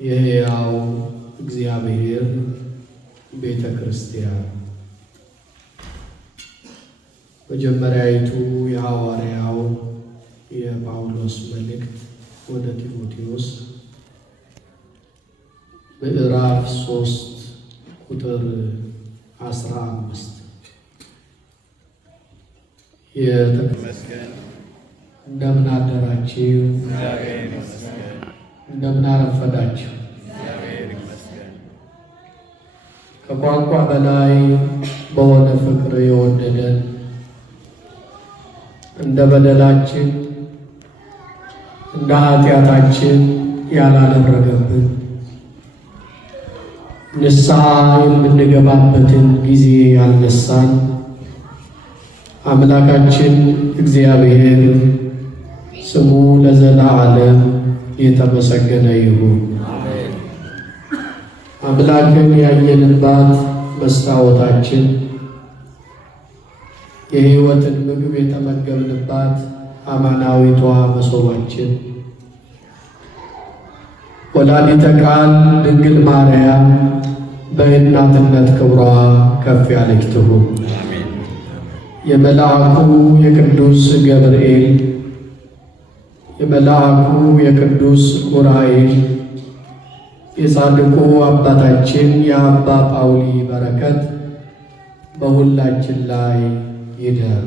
የሕያው እግዚአብሔር ቤተ ክርስቲያን መጀመሪያይቱ የሐዋርያው የጳውሎስ መልእክት ወደ ጢሞቴዎስ ምዕራፍ 3 ቁጥር 15 እንደምን አደራችሁ? እንደምን አረፈዳችሁ? ከቋንቋ በላይ በሆነ ፍቅር የወደደን እንደ በደላችን እንደ ኃጢአታችን ያላደረገብን ንስሐ የምንገባበትን ጊዜ ያልነሳን አምላካችን እግዚአብሔር ስሙ ለዘላለም የተመሰገነ ይሁን። አምላክን ያየንባት መስታወታችን፣ የሕይወትን ምግብ የተመገብንባት አማናዊቷ መሶባችን፣ ወላዲተ ቃል ድንግል ማርያም በእናትነት ክብሯ ከፍ ያለች ትሁን። የመልአኩ የቅዱስ ገብርኤል የመልአኩ የቅዱስ ዑራኤል የጻድቁ አባታችን የአባ ጳውሊ በረከት በሁላችን ላይ ይደር፣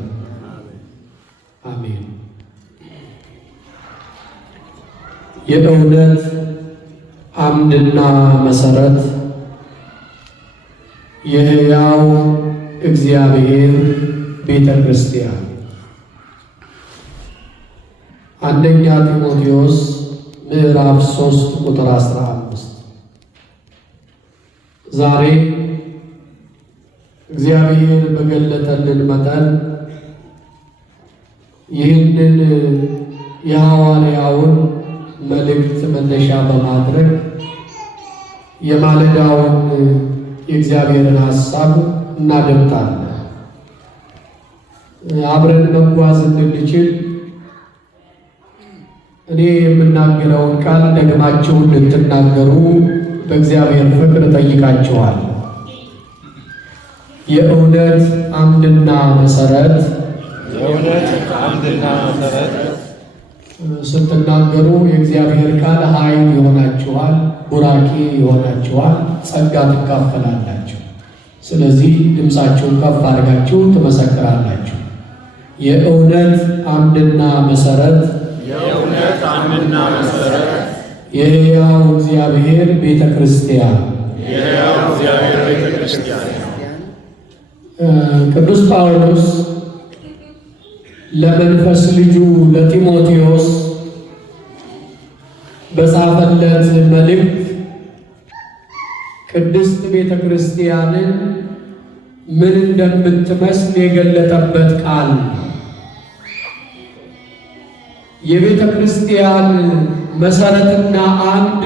አሜን። የእውነት አምድና መሰረት የሕያው እግዚአብሔር ቤተ ክርስቲያን አንደኛ ጢሞቴዎስ ምዕራፍ 3 ቁጥር 15። ዛሬ እግዚአብሔር በገለጠልን መጠን ይህንን የሐዋርያውን መልእክት መነሻ በማድረግ የማለዳውን የእግዚአብሔርን ሐሳብ እናደምጣለን። አብረን መጓዝ እንድንችል እኔ የምናገረውን ቃል ደግማችሁ እንድትናገሩ በእግዚአብሔር ፍቅር ጠይቃችኋል። የእውነት አምድና መሰረት ስትናገሩ የእግዚአብሔር ቃል ኃይል ይሆናችኋል፣ ቡራኬ ይሆናችኋል፣ ጸጋ ትካፈላላችሁ። ስለዚህ ድምፃችሁን ከፍ አድርጋችሁ ትመሰክራላችሁ። የእውነት አምድና መሰረት የሕያው እግዚአብሔር ቤተ ክርስቲያን ቅዱስ ጳውሎስ ለመንፈስ ልጁ ለጢሞቴዎስ በጻፈለት መልእክት ቅድስት ቤተ ክርስቲያንን ምን እንደምትመስል የገለጠበት ቃል የቤተ ክርስቲያን መሰረትና አምድ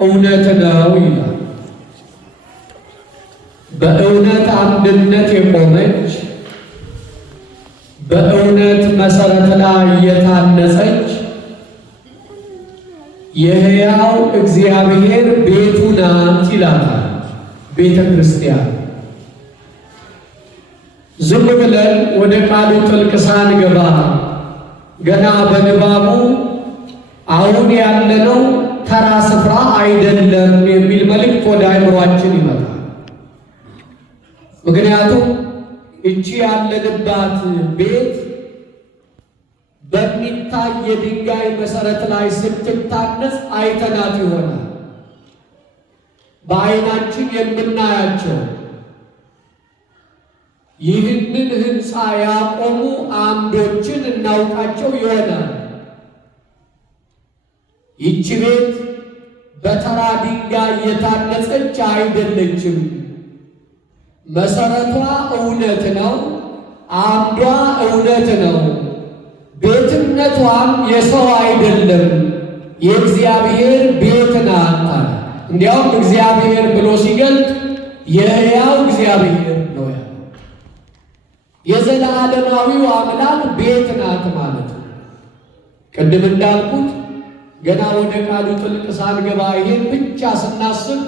እውነት ነው ይላል። በእውነት አምድነት የቆመች በእውነት መሰረት ላይ የታነጸች የሕያው እግዚአብሔር ቤቱ ናት ይላታል ቤተ ክርስቲያን። ዝም ብለን ወደ ቃሉ ጥልቅ ሳንገባ ገና በንባቡ አሁን ያለነው ተራ ስፍራ አይደለም የሚል መልእክት ወደ አእምሯችን ይመጣል። ምክንያቱም እቺ ያለንባት ቤት በሚታይ የድንጋይ መሰረት ላይ ስትታነጽ አይተናት ይሆናል። በዓይናችን የምናያቸው ይህንን ሕንፃ ያቆሙ አምዶችን እናውቃቸው ይሆናል። ይቺ ቤት በተራ ድንጋይ የታነጸች አይደለችም። መሰረቷ እውነት ነው፣ አምዷ እውነት ነው። ቤትነቷም የሰው አይደለም፣ የእግዚአብሔር ቤት ናት። እንዲያውም እግዚአብሔር ብሎ ሲገልጥ የሕያው እግዚአብሔር ነው ያለው። የዘላለማዊው አምላክ ቤት ናት ማለት ነው። ቅድም እንዳልኩት ገና ወደ ቃሉ ጥልቅ ሳንገባ ይሄን ብቻ ስናስብ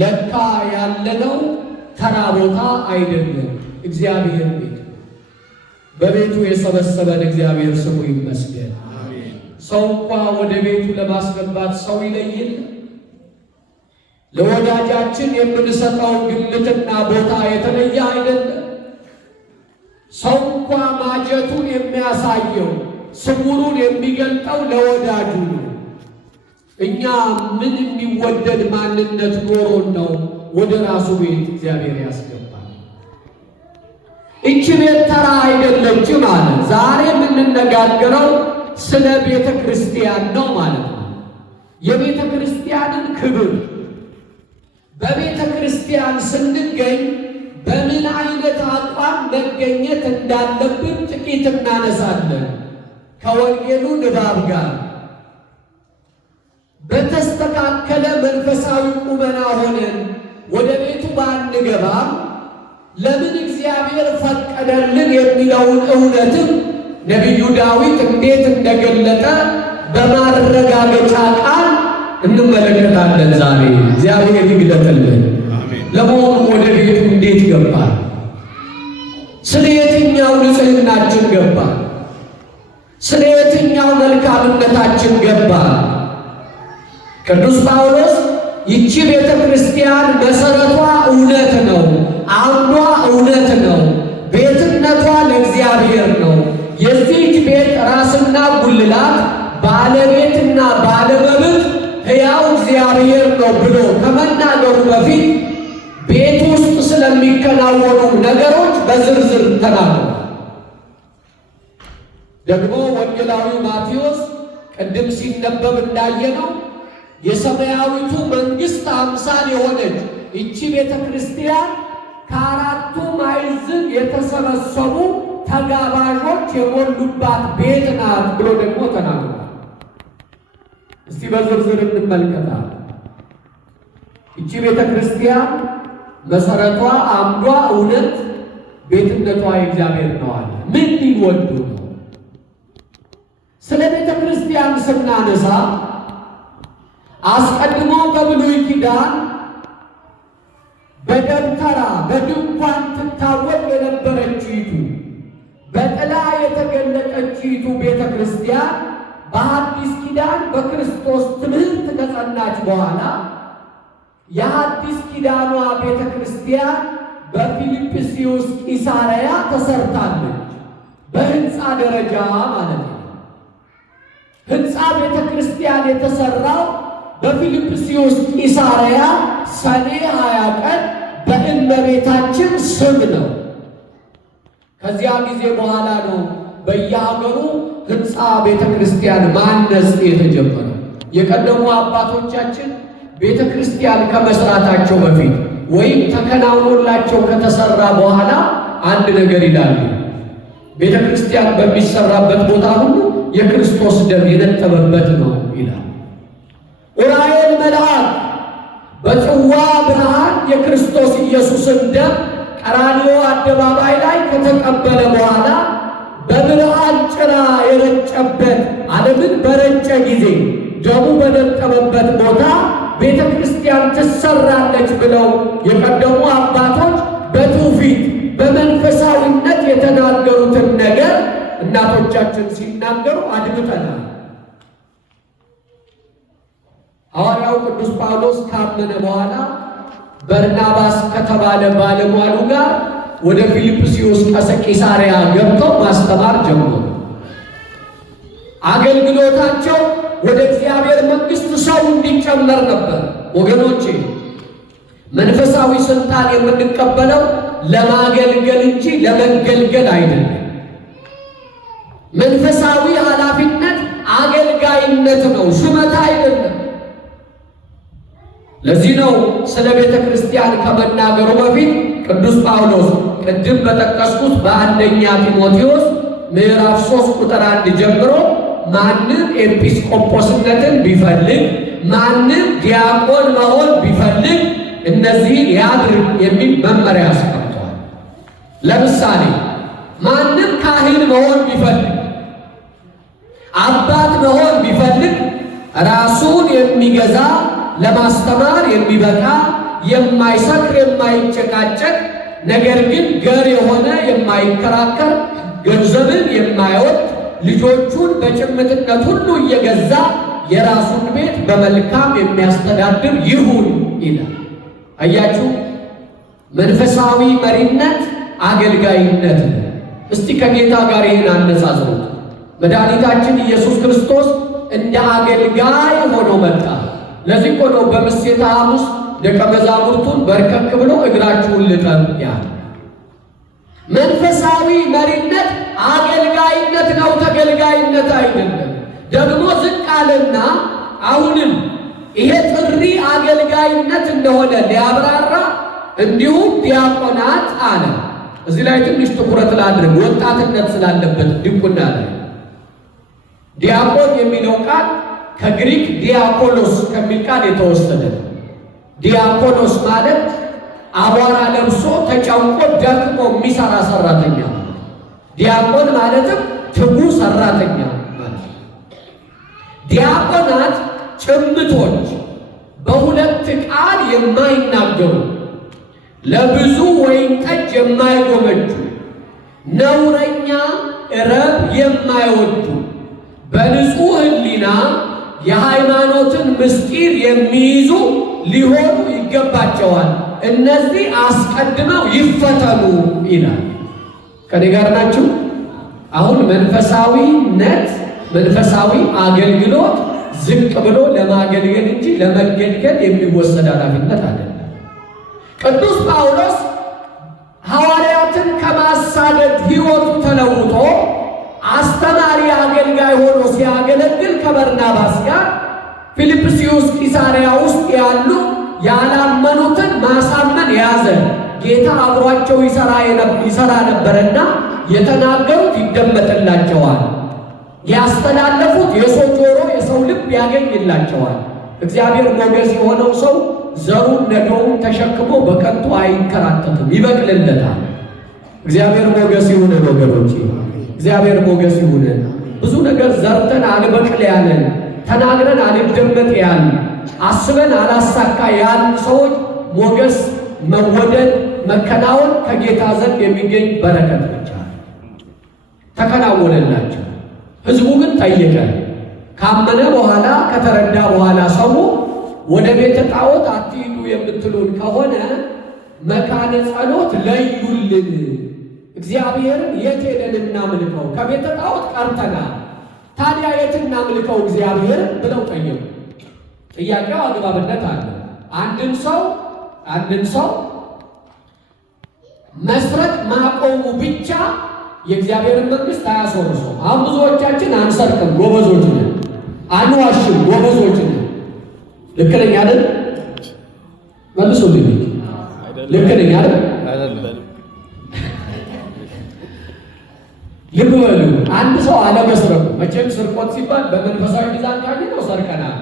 ለካ ያለነው ተራ ቦታ አይደለም፣ እግዚአብሔር ቤት። በቤቱ የሰበሰበን እግዚአብሔር ስሙ ይመስገን። ሰው እንኳ ወደ ቤቱ ለማስገባት ሰው ይለይል። ለወዳጃችን የምንሰጠው ግምትና ቦታ የተለየ አይደለም። ሰው እንኳ ማጀቱን የሚያሳየው ስውሩን የሚገልጠው ለወዳጁ ነው። እኛ ምን የሚወደድ ማንነት ኖሮን ነው ወደ ራሱ ቤት እግዚአብሔር ያስገባል? እቺ ቤት ተራ አይደለችም ማለት ዛሬ የምንነጋገረው ስለ ቤተ ክርስቲያን ነው ማለት ነው። የቤተ ክርስቲያንን ክብር በቤተ ክርስቲያን ስንገኝ በምን አይነት አቋም መገኘት እንዳለብን ጥቂት እናነሳለን። ከወንጌሉ ንባብ ጋር በተስተካከለ መንፈሳዊ ቁመና ሆነን ወደ ቤቱ ባንገባም ለምን እግዚአብሔር ፈቀደልን የሚለውን እውነትም ነቢዩ ዳዊት እንዴት እንደገለጠ በማረጋገጫ ቃል እንመለከታለን። ዛሬ እግዚአብሔር ይግለጥልን። ለመሆኑ ወደ ቤቱ እንዴት ገባ? ስለ የትኛው ንጽሕናችን ገባ? ስለ የትኛው መልካምነታችን ገባ? ቅዱስ ጳውሎስ ይቺ ቤተ ክርስቲያን መሰረቷ እውነት ነው፣ አምዷ እውነት ነው፣ ቤትነቷ ለእግዚአብሔር ነው፣ የዚህች ቤት ራስና ጉልላት ባለቤትና ባለመብት ሕያው እግዚአብሔር ነው ብሎ ከመናገሩ በፊት ቤት ውስጥ ስለሚከናወኑ ነገሮች በዝርዝር ተናግሯል። ደግሞ ወንጌላዊው ማቴዎስ ቅድም ሲነበብ እንዳየነው የሰማያዊቱ መንግሥት አምሳል የሆነች ይቺ ቤተ ክርስቲያን ከአራቱ ማዕዘን የተሰበሰቡ ተጋባዦች የሞሉባት ቤት ናት ብሎ ደግሞ ተናግሯል። እስቲ በዝርዝር እንመልከታል። ይቺ ቤተ ክርስቲያን መሰረቷ አምዷ እውነት፣ ቤትነቷ የእግዚአብሔር ነው አለ። ምን ሊወዱ ነው? ስለ ቤተ ክርስቲያን ስናነሳ አስቀድሞ በብሉይ ኪዳን በደብተራ በድንኳን ትታወቅ የነበረችይቱ በጥላ የተገለጠችይቱ ቤተ ክርስቲያን በሐዲስ ኪዳን በክርስቶስ ትምህርት ከጸናች በኋላ የሐዲስ ኪዳኗ ቤተ ክርስቲያን በፊልጵስዩስ ቂሳርያ ተሰርታለች። በህንፃ ደረጃ ማለት ነው። ህንፃ ቤተ ክርስቲያን የተሰራው በፊልጵስዩስ ቂሳርያ ሰኔ 20 ቀን በእመቤታችን ስም ነው። ከዚያ ጊዜ በኋላ ነው በየሀገሩ ህንፃ ቤተ ክርስቲያን ማነጽ የተጀመረው። የቀደሙ አባቶቻችን ቤተ ክርስቲያን ከመስራታቸው በፊት ወይም ተከናውኖላቸው ከተሰራ በኋላ አንድ ነገር ይላሉ። ቤተ ክርስቲያን በሚሰራበት ቦታ ሁሉ የክርስቶስ ደም የነጠበበት ነው ይላል። ዑራኤል መልአክ በጽዋ ብርሃን የክርስቶስ ኢየሱስን ደም ቀራንዮ አደባባይ ላይ ከተቀበለ በኋላ በብርሃን ጭራ የረጨበት ዓለምን በረጨ ጊዜ ደሙ በነጠበበት ቦታ ቤተ ክርስቲያን ትሰራለች ብለው የቀደሙ አባቶች በትውፊት በመንፈሳዊነት የተናገሩትን ነገር እናቶቻችን ሲናገሩ አድምጠናል። ሐዋርያው ቅዱስ ጳውሎስ ካመነ በኋላ በርናባስ ከተባለ ባለሟሉ ጋር ወደ ፊልጵስዩስ ቂሳርያ ገብተው ማስተማር ጀመሩ። አገልግሎታቸው ወደ እግዚአብሔር መንግሥት ሰው እንዲጨመር ነበር። ወገኖቼ መንፈሳዊ ስልጣን የምንቀበለው ለማገልገል እንጂ ለመገልገል አይደለም። መንፈሳዊ ኃላፊነት አገልጋይነት ነው፣ ሹመት አይደለም። ለዚህ ነው ስለ ቤተ ክርስቲያን ከመናገሩ በፊት ቅዱስ ጳውሎስ ቅድም በጠቀስኩት በአንደኛ ጢሞቴዎስ ምዕራፍ 3 ቁጥር 1 ጀምሮ ማንም ኤጲስቆጶስነትን ቢፈልግ ማንም ዲያቆን መሆን ቢፈልግ እነዚህን ያድርግ የሚል መመሪያ አስቀምጧል። ለምሳሌ ማንም ካህን መሆን ቢፈልግ አባት መሆን ቢፈልግ ራሱን የሚገዛ ለማስተማር የሚበቃ የማይሰክር የማይጨቃጨቅ ነገር ግን ገር የሆነ የማይከራከር ገንዘብን የማይወድ ልጆቹን በጭምትነት ሁሉ እየገዛ የራሱን ቤት በመልካም የሚያስተዳድር ይሁን ይላል። አያችሁ፣ መንፈሳዊ መሪነት አገልጋይነት ነው። እስቲ ከጌታ ጋር ይህን አነጻጽሩት። መድኃኒታችን ኢየሱስ ክርስቶስ እንደ አገልጋይ ሆኖ መጣ። ለዚህ እኮ ነው በምሴተ ሐሙስ ደቀ መዛሙርቱን በርከክ ብሎ እግራችሁን ልጠብ ያለ። መንፈሳዊ መሪነት አገልጋይነት ነው፣ ተገልጋይነት አይደለም። ደግሞ ዝቅ አለና አሁንም ይሄ ጥሪ አገልጋይነት እንደሆነ ሊያብራራ እንዲሁም ዲያቆናት አለ። እዚህ ላይ ትንሽ ትኩረት ላድርግ፣ ወጣትነት ስላለበት ድቁና ላይ ዲያቆን የሚለው ቃል ከግሪክ ዲያኮኖስ ከሚል ቃል የተወሰደ ነው። ዲያኮኖስ ማለት አቧራ ለብሶ ተጨንቆ ደክሞ የሚሰራ ሰራተኛ። ዲያቆን ማለትም ትጉ ሰራተኛ ማለት። ዲያቆናት ጭምቶች፣ በሁለት ቃል የማይናገሩ፣ ለብዙ ወይን ጠጅ የማይጎመጁ፣ ነውረኛ ረብ የማይወዱ፣ በንጹሕ ሕሊና የሃይማኖትን ምስጢር የሚይዙ ሊሆኑ ይገባቸዋል። እነዚህ አስቀድመው ይፈተኑ ይላል። ከኔ ጋር ናችሁ? አሁን መንፈሳዊነት፣ መንፈሳዊ አገልግሎት ዝቅ ብሎ ለማገልገል እንጂ ለመገልገል የሚወሰድ ኃላፊነት አይደለም። ቅዱስ ጳውሎስ ሐዋርያትን ከማሳደድ ሕይወቱ ተለውጦ አስተማሪ አገልጋይ ሆኖ ሲያገለግል ከበርናባስ ጋር ፊልጵስዩስ ቂሳርያ ውስጥ ያሉ ያላመኑትን ማሳመን ያዘ። ጌታ አብሯቸው ይሰራ ነበርና የተናገሩት ይደመጥላቸዋል፣ ያስተላለፉት የሰው ጆሮ የሰው ልብ ያገኝላቸዋል። እግዚአብሔር ሞገስ የሆነው ሰው ዘሩን ነዶውን ተሸክሞ በከንቱ አይንከራተትም፣ ይበቅልለታል። እግዚአብሔር ሞገስ ይሁነን ወገኖች፣ እግዚአብሔር ሞገስ ይሁነን። ብዙ ነገር ዘርተን አልበቅል ያለን፣ ተናግረን አልደመጥ ያለን፣ አስበን አላሳካ ያልን ሰዎች ሞገስ፣ መወደድ፣ መከናወን ከጌታ ዘንድ የሚገኝ በረከት ብቻ ተከናወነላቸው። ሕዝቡ ግን ጠየቀ። ካመነ በኋላ ከተረዳ በኋላ ሰው ወደ ቤተ ጣዖት አትሂዱ የምትሉን ከሆነ መካነ ጸሎት ለዩልን፣ እግዚአብሔርን የት ሄደን እናምልከው? ከቤተ ጣዖት ቀርተናል፣ ታዲያ የት እናምልከው እግዚአብሔርን ብለው ጠየቁ። ጥያቄው አግባብነት አለ። አንድን ሰው መስረቅ ማቆሙ ብቻ የእግዚአብሔርን መንግሥት አያስወርሰውም። አሁን ብዙዎቻችን አንሰርቅም፣ ጎበዞች ነን። አንዋሽም፣ ጎበዞች ነን። ልክ ነኝ አይደል? መልሱልኝ። ልክ ነኝ አይደል? ልብ በሉ። አንድ ሰው አለመስረቁ፣ መቼም ስርቆት ሲባል በመንፈሳዊ ሚዛን ካለ ነው ሰርቀናል፣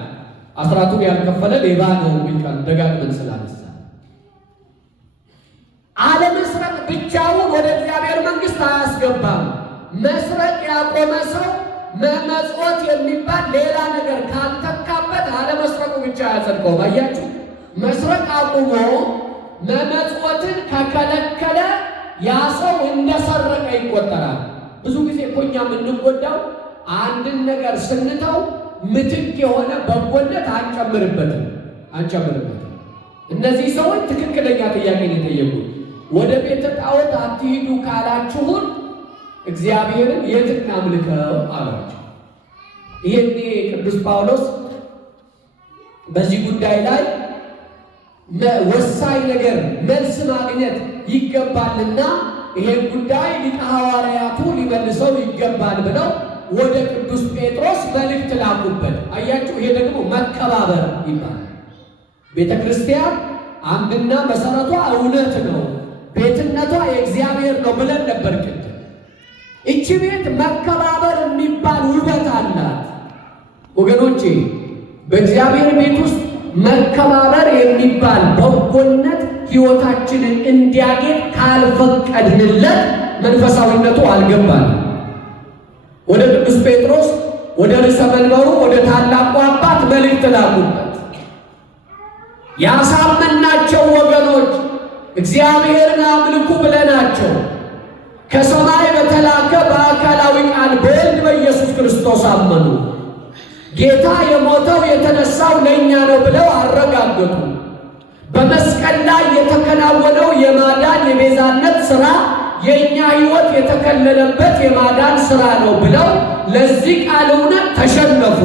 አስራቱን ያልከፈለ ሌባ ነው የሚባል ደጋግመን ስላነሳ፣ አለመስረቅ ብቻውን ወደ እግዚአብሔር መንግሥት አያስገባም። መስረቅ ያቆመ ሰው መመጽወት የሚባል ሌላ ነገር ካልተካበት አለመስረቁ ብቻ አያጸድቀውም። አያችሁ፣ መስረቅ አቁሞ መመጽወትን ከከለከለ ያ ሰው እንደሰረቀ ይቆጠራል። ብዙ ጊዜ እኮ እኛ የምንጎዳው አንድን ነገር ስንተው ምትክ የሆነ በጎነት አንጨምርበትም። እነዚህ ሰዎች ትክክለኛ ጥያቄ ነው የጠየቁት። ወደ ቤተ ጣዖት አትሂዱ ካላችሁን እግዚአብሔርን የት እናምልከው አሏቸው። ይሄኔ ቅዱስ ጳውሎስ በዚህ ጉዳይ ላይ ወሳኝ ነገር መልስ ማግኘት ይገባልና ይሄን ጉዳይ ሊቀ ሐዋርያቱ ሊመልሰው ይገባል ብለው ወደ ቅዱስ ጴጥሮስ መልእክት ላኩበት። አያችሁ፣ ይሄ ደግሞ መከባበር ይባላል። ቤተ ክርስቲያን አንድና መሰረቷ እውነት ነው፣ ቤትነቷ የእግዚአብሔር ነው ብለን ነበር ቅድም። እቺ ቤት መከባበር የሚባል ውበት አላት ወገኖቼ። በእግዚአብሔር ቤት ውስጥ መከባበር የሚባል በጎነት ሕይወታችንን እንዲያጌጥ ካልፈቀድንለት መንፈሳዊነቱ አልገባንም። ወደ ቅዱስ ጴጥሮስ ወደ ርዕሰ መንበሩ ወደ ታላቁ አባት መልእክት ላኩበት። ያሳመናቸው ወገኖች እግዚአብሔርን አምልኩ ብለናቸው ከሰማይ በተላከ በአካላዊ ቃል በወልድ በኢየሱስ ክርስቶስ አመኑ። ጌታ የሞተው የተነሳው ለእኛ ነው ብለው አረጋገጡ። በመስቀል ላይ የተከናወነው የማዳን የቤዛነት ሥራ የእኛ ሕይወት የተከለለበት የማዳን ሥራ ነው ብለው ለዚህ ቃል እውነት ተሸነፉ።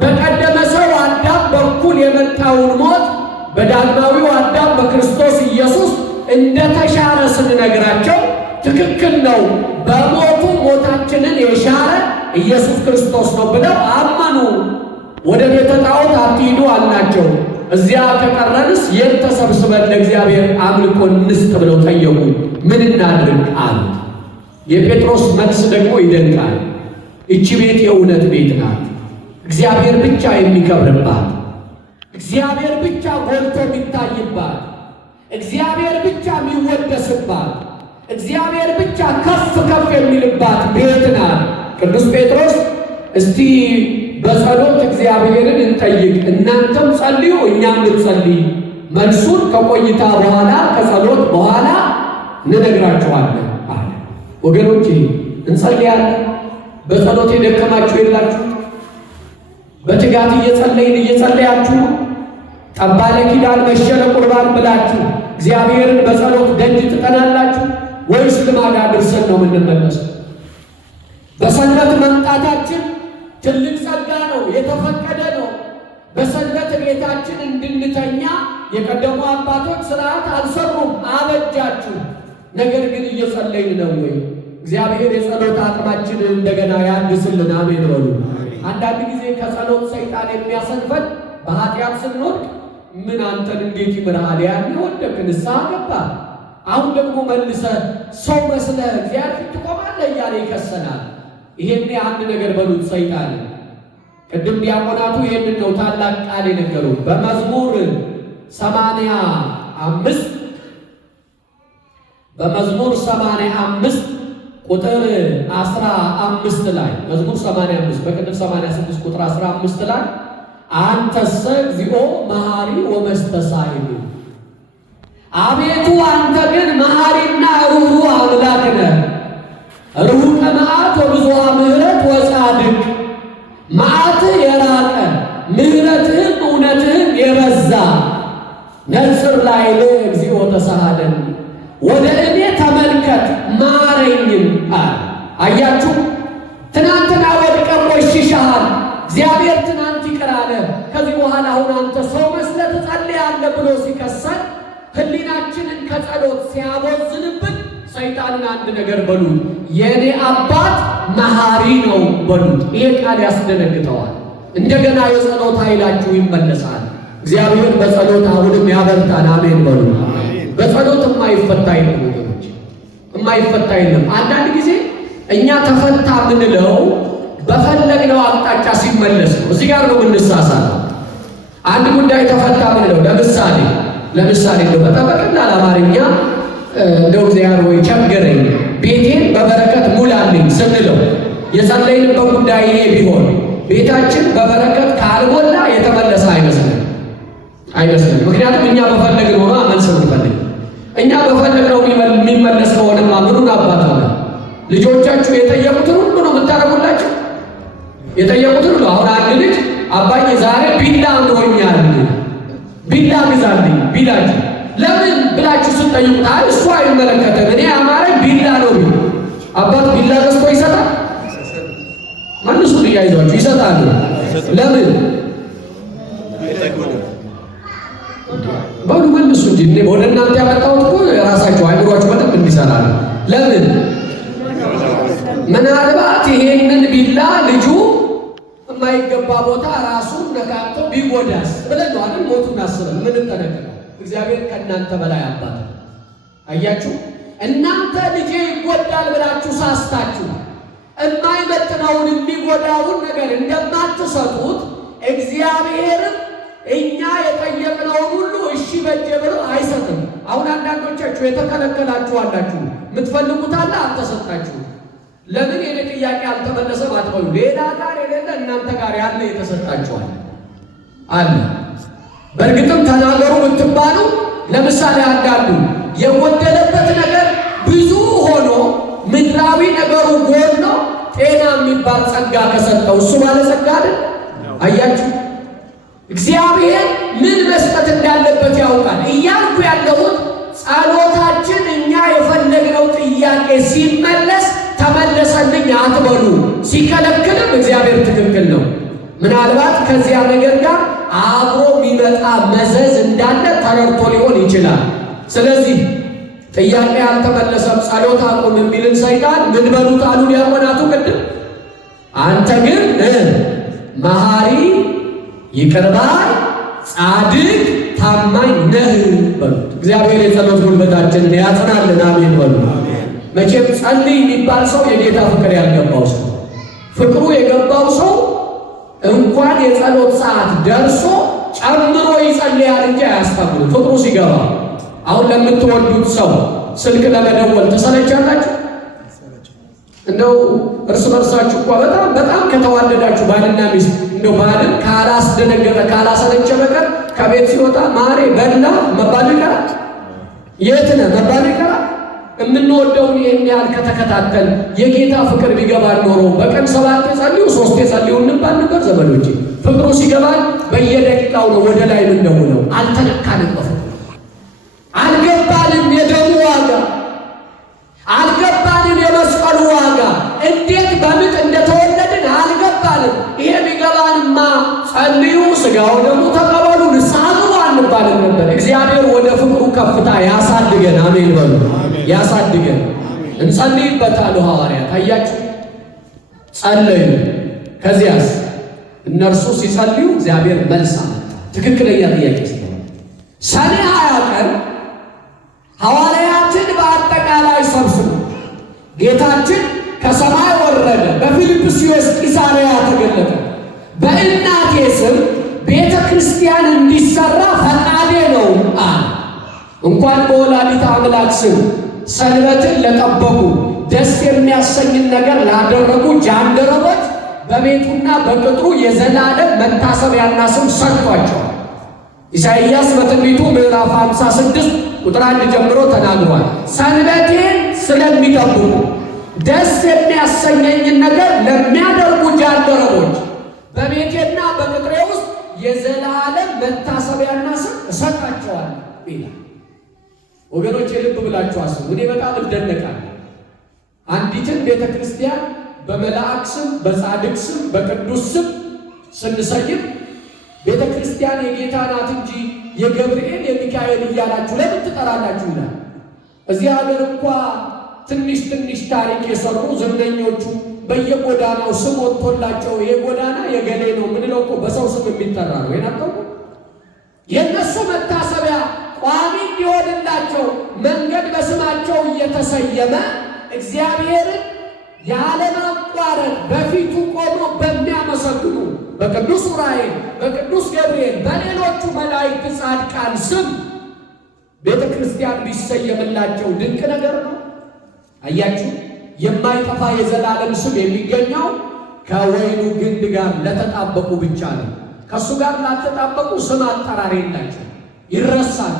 በቀደመ ሰው አዳም በኩል የመጣውን ሞት በዳግማዊው አዳም በክርስቶስ ኢየሱስ እንደተሻረ ስንነግራቸው ትክክል ነው፣ በሞቱ ሞታችንን የሻረ ኢየሱስ ክርስቶስ ነው ብለው አመኑ። ወደ ቤተ ጣዖት አትሂዱ አልናቸው። እዚያ ከቀረንስ የት ተሰብስበን ለእግዚአብሔር አምልኮ እንስጥ ብለው ጠየቁ። ምን እናድርግ አሉት። የጴጥሮስ መልስ ደግሞ ይደንቃል። እቺ ቤት የእውነት ቤት ናት። እግዚአብሔር ብቻ የሚከብርባት፣ እግዚአብሔር ብቻ ጎልቶ የሚታይባት፣ እግዚአብሔር ብቻ የሚወደስባት፣ እግዚአብሔር ብቻ ከፍ ከፍ የሚልባት ቤት ናት። ቅዱስ ጴጥሮስ እስቲ በጸሎት እግዚአብሔርን እንጠይቅ፣ እናንተም ጸልዩ እኛም እንጸልይ፣ መልሱን ከቆይታ በኋላ ከጸሎት በኋላ እንነግራችኋለን አለ። ወገኖቼ እንጸልያለን። በጸሎት የደከማችሁ የላችሁ? በትጋት እየጸለያችሁ ጠባለ ኪዳን መሸለ ቁርባን ብላችሁ እግዚአብሔርን በጸሎት ደጅ ትጠናላችሁ ወይስ ልማድ አድርሰን ነው የምንመለሰው? በሰንበት መምጣታችን ትልቅ ጸጋ ነው፣ የተፈቀደ ነው። በሰንበት ቤታችን እንድንተኛ የቀደሙ አባቶች ሥርዓት አልሰሩም፣ አበጃችሁ። ነገር ግን እየጸለይን ነው ወይ? እግዚአብሔር የጸሎት አቅማችንን እንደገና ያድስልን። አሜን በሉ። አንዳንድ ጊዜ ከጸሎት ሰይጣን የሚያሰንፈን በኃጢአት ስንወድቅ ምን አንተን እንዴት ይምርሃል? ያን ወደቅ ንስሐ ገባ፣ አሁን ደግሞ መልሰ ሰው መስለህ እግዚአብሔር ፊት ትቆማለህ እያለ ይከሰናል። ይሄን አንድ ነገር በሉት ሰይጣን። ቅድም ዲያቆናቱ ይሄንን ነው ታላቅ ቃል የነገሩ በመዝሙር 85 ቁጥር 15 ላይ መዝሙር 85 በቅድም 86 ቁጥር 15 ላይ አንተሰ እግዚኦ መሐሪ ወመስተሳይል፣ አቤቱ አንተ ግን መሐሪና ሩህሩህ አምላክ ነህ፣ ርሁቀ መዓት ወብዙኃ ምሕረት ወጻድቅ፣ መዓትህ የራቀ ምሕረትህም እውነትህም የበዛ ነጽር ላዕሌ እግዚኦ ተሳሃለኒ፣ ወደ እኔ ተመልከት ማረኝም አለ። አያችሁ፣ ትናንትና ወድቀህ ቆሽሸሃል፣ እግዚአብሔር ትናንት ይቅር አለ። ከዚህ በኋላ አሁን አንተ ሰው መስለህ ትጸልያለህ ብሎ ሲከሰን ሕሊናችንን ከጸሎት ሲያቦዝንብን ሰይጣንን አንድ ነገር በሉት፣ የእኔ አባት መሐሪ ነው በሉት። ይሄ ቃል ያስደነግጠዋል። እንደገና የጸሎት ኃይላችሁ ይመለሳል። እግዚአብሔር በጸሎት አሁንም ያበርታን። አሜን በሉ። በጸሎት የማይፈታ የለም ወገኖች፣ የማይፈታ የለም። አንዳንድ ጊዜ እኛ ተፈታ ምንለው በፈለግነው አቅጣጫ ሲመለስ ነው። እዚህ ጋር ነው የምንሳሳተው። አንድ ጉዳይ ተፈታ ምንለው ለምሳሌ ነው በቀላል አማርኛ እንደው እግዚአብሔር ወይ ቸገረኝ ቤቴን በበረከት ሙላልኝ ስንለው የጸለይንበት ጉዳይ ይሄ ቢሆን ቤታችን በበረከት ካልሞላ የተመለሰ አይመስልም። ምክንያቱም እኛ በፈለግነው ነው መልስ እንፈልግ። እኛ በፈለግነው የሚመለስ ከሆነማ ምኑን አባት ሆነ? ልጆቻችሁ የጠየቁትን ሁሉ ነው የምታረጉላቸው። የጠየቁትን ሁሉ አሁን አንድ ልጅ አባዬ ዛሬ ቢላ አምሮኛል ቢላ ግዛልኝ ቢላችሁ ለምን ብላችሁ ስትጠይቁት አይ እሱ አይመለከተም እኔ አማረኝ ቢላ ነው ቢል አባት ቢላ ገዝቶ ይሰጣል? መልሱ እያይዟችሁ ይሰጣሉ። ለምን በሉ መልሱ እንጂ እኔ ወደ እናንተ ያመጣሁት እኮ የራሳችሁ አይምሯችሁ በደንብ እንዲሰራ ነው። ለምን ምናልባት ይሄንን ቢላ ልጁ የማይገባ ቦታ ራሱን ነካክቶ ቢጎዳስ ብለን ነው አይደል? ሞቱን አስበን ምን እንጠነቀቅ? እግዚአብሔር ከእናንተ በላይ አባት። አያችሁ፣ እናንተ ልጄ ይጎዳል ብላችሁ ሳስታችሁ የማይመጥነውን የሚጎዳውን ነገር እንደማትሰጡት እግዚአብሔርም እኛ የጠየቅነውን ሁሉ እሺ በጀ ብሎ አይሰጥም። አሁን አንዳንዶቻችሁ የተከለከላችሁ አላችሁ። የምትፈልጉት አለ አልተሰጣችሁ። ለምን የኔ ጥያቄ አልተመለሰም አትበሉ። ሌላ ጋር የሌለ እናንተ ጋር ያለ የተሰጣችኋል አለ። በእርግጥም ተናገሩ ብትባሉ ለምሳሌ አንዳንዱ የጎደለበት ነገር ብዙ ሆኖ ምድራዊ ነገሩ ጎድሎ ጤና የሚባል ጸጋ ከሰጠው እሱ ባለጸጋ አይደል? አያችሁ፣ እግዚአብሔር ምን መስጠት እንዳለበት ያውቃል። እያልኩ ያለሁት ጸሎታችን እኛ የፈለግነው ጥያቄ ሲመለስ ተመለሰልኝ አትበሉ። ሲከለክልም እግዚአብሔር ትክክል ነው። ምናልባት ከዚያ ነገር ጋር አብሮ የሚመጣ መዘዝ እንዳለ ተረድቶ ሊሆን ይችላል። ስለዚህ ጥያቄ አልተመለሰም ጸሎት አቁም የሚልን ሰይጣን ምን በሉት አሉ ዲያቆናቱ ቅድም፣ አንተ ግን መሐሪ፣ ይቅር ባይ፣ ጻድቅ፣ ታማኝ ነህ በሉት። እግዚአብሔር የጸሎት ጉልበታችንን ያጽናልን። አሜን በሉ። መቼም ጸልይ የሚባል ሰው የጌታ ፍቅር ያልገባው ሰው፣ ፍቅሩ የገባው ሰው እንኳን የጸሎት ሰዓት ደርሶ ጨምሮ ይጸልያል እንጂ አያስታምንም። ፍቅሩ ሲገባ አሁን ለምትወዱት ሰው ስልክ ለመደወል ተሰለቻላችሁ? እንደው እርስ በርሳችሁ እኮ በጣም ከተዋደዳችሁ ባልና ሚስት እንደው ባልን ካላስደነገጠ ካላሰለቸ በቀር ከቤት ሲወጣ ማሬ በላ መባል ይቀራል። የት ነህ መባል ይቀራል። የምንወደውን ይህን ያህል ከተከታተል የጌታ ፍቅር ቢገባን ኖሮ በቀን 7 ጸልዩ 3 ጸልዩ እንባል ነበር። ዘመዶቼ ፍቅሩ ሲገባን በየደቂቃው ነው ወደ ላይ የምንደውለው። አልተነካንም፣ በፍቅሩ አልገባንም። የደሙ ዋጋ አልገባንም። የመስቀሉ ዋጋ እንዴት በምጥ እንደተወለድን አልገባንም። ይሄ ቢገባንማ ጸልዩ፣ ሥጋው ደግሞ ተቀበሉ፣ ንስሐ ግቡ አንባልም ነበር። እግዚአብሔር ወደ ፍቅሩ ከፍታ ያሳድገን። አሜን በሉ። ያሳድገን። እንጸልይበታል። ሐዋርያት አያችሁ ጸለዩ። ከዚያስ እነርሱ ሲጸልዩ እግዚአብሔር መልስ አመጣ። ትክክለኛ ጥያቄ ስለሆነ ሰኔ 20 ቀን ሐዋርያትን በአጠቃላይ ሰብስቦ ጌታችን ከሰማይ ወረደ፣ በፊልጵስዩስ ቂሳርያ ተገለጠ። በእናቴ ስም ቤተ ክርስቲያን እንዲሰራ ፈቃዴ ነው አለ። እንኳን በወላዲተ አምላክ ስም ሰንበትን ለጠበቁ ደስ የሚያሰኝን ነገር ላደረጉ ጃንደረቦች በቤቱና በቅጥሩ የዘላለም መታሰቢያና ስም ሰጥቷቸዋል። ኢሳይያስ በትንቢቱ ምዕራፍ 56 ቁጥር 1 ጀምሮ ተናግሯል። ሰንበቴን ስለሚጠብቁ ደስ የሚያሰኘኝን ነገር ለሚያደርጉ ጃንደረቦች በቤቴና በቅጥሬ ውስጥ የዘላለም መታሰቢያና ስም እሰጣቸዋለሁ ይላል። ወገኖች ልብ ብላችሁ አስቡ። እኔ በጣም እደነቃለሁ። አንዲትን ቤተ ክርስቲያን በመልአክ ስም፣ በጻድቅ ስም፣ በቅዱስ ስም ስንሰይም ቤተ ክርስቲያን የጌታ ናት እንጂ የገብርኤል የሚካኤል እያላችሁ ለምን ትጠራላችሁ ይላል። እዚህ ሀገር እንኳ ትንሽ ታሪክ የሰሩ ዝነኞቹ በየጎዳናው ስም ወጥቶላቸው ይሄ ጎዳና የገሌ ነው ምንለው እኮ በሰው ስም የሚጠራ ነው። የናቀው የእነሱ መታሰቢያ ቋሚ እንዲሆንላቸው መንገድ በስማቸው እየተሰየመ እግዚአብሔርን ያለማቋረጥ በፊቱ ቆሞ በሚያመሰግኑ በቅዱስ ዑራኤል፣ በቅዱስ ገብርኤል፣ በሌሎቹ መላእክት ጻድቃን ስም ቤተ ክርስቲያን ቢሰየምላቸው ድንቅ ነገር ነው። አያችሁ፣ የማይጠፋ የዘላለም ስም የሚገኘው ከወይኑ ግንድ ጋር ለተጣበቁ ብቻ ነው። ከእሱ ጋር ላልተጣበቁ ስም አጠራር የላቸው፣ ይረሳል።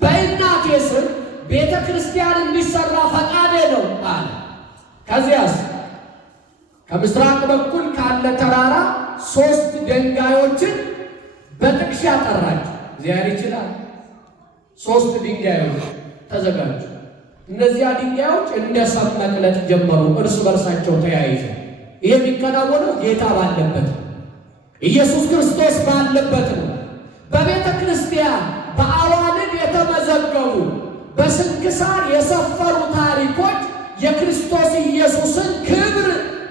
በእናቴ ስም ቤተ ክርስቲያን እንዲሰራ ፈቃዴ ነው አለ። ከዚያስ ከምስራቅ በኩል ካለ ተራራ 3 ድንጋዮችን በጥቅሻ ጠራች። እግዚአብሔር ይችላል። 3 ድንጋዮች ተዘጋጁ። እነዚያ ድንጋዮች እንደ ሰም መቅለጥ ጀመሩ፣ እርስ በርሳቸው ተያይዘው። ይሄ የሚከናወነው ጌታ ባለበት ኢየሱስ ክርስቶስ ባለበት ነው። በቤተ ክርስቲያን በአዋልድ የተመዘገቡ በስንክሳር የሰፈሩ ታሪኮች የክርስቶስ ኢየሱስን ክብር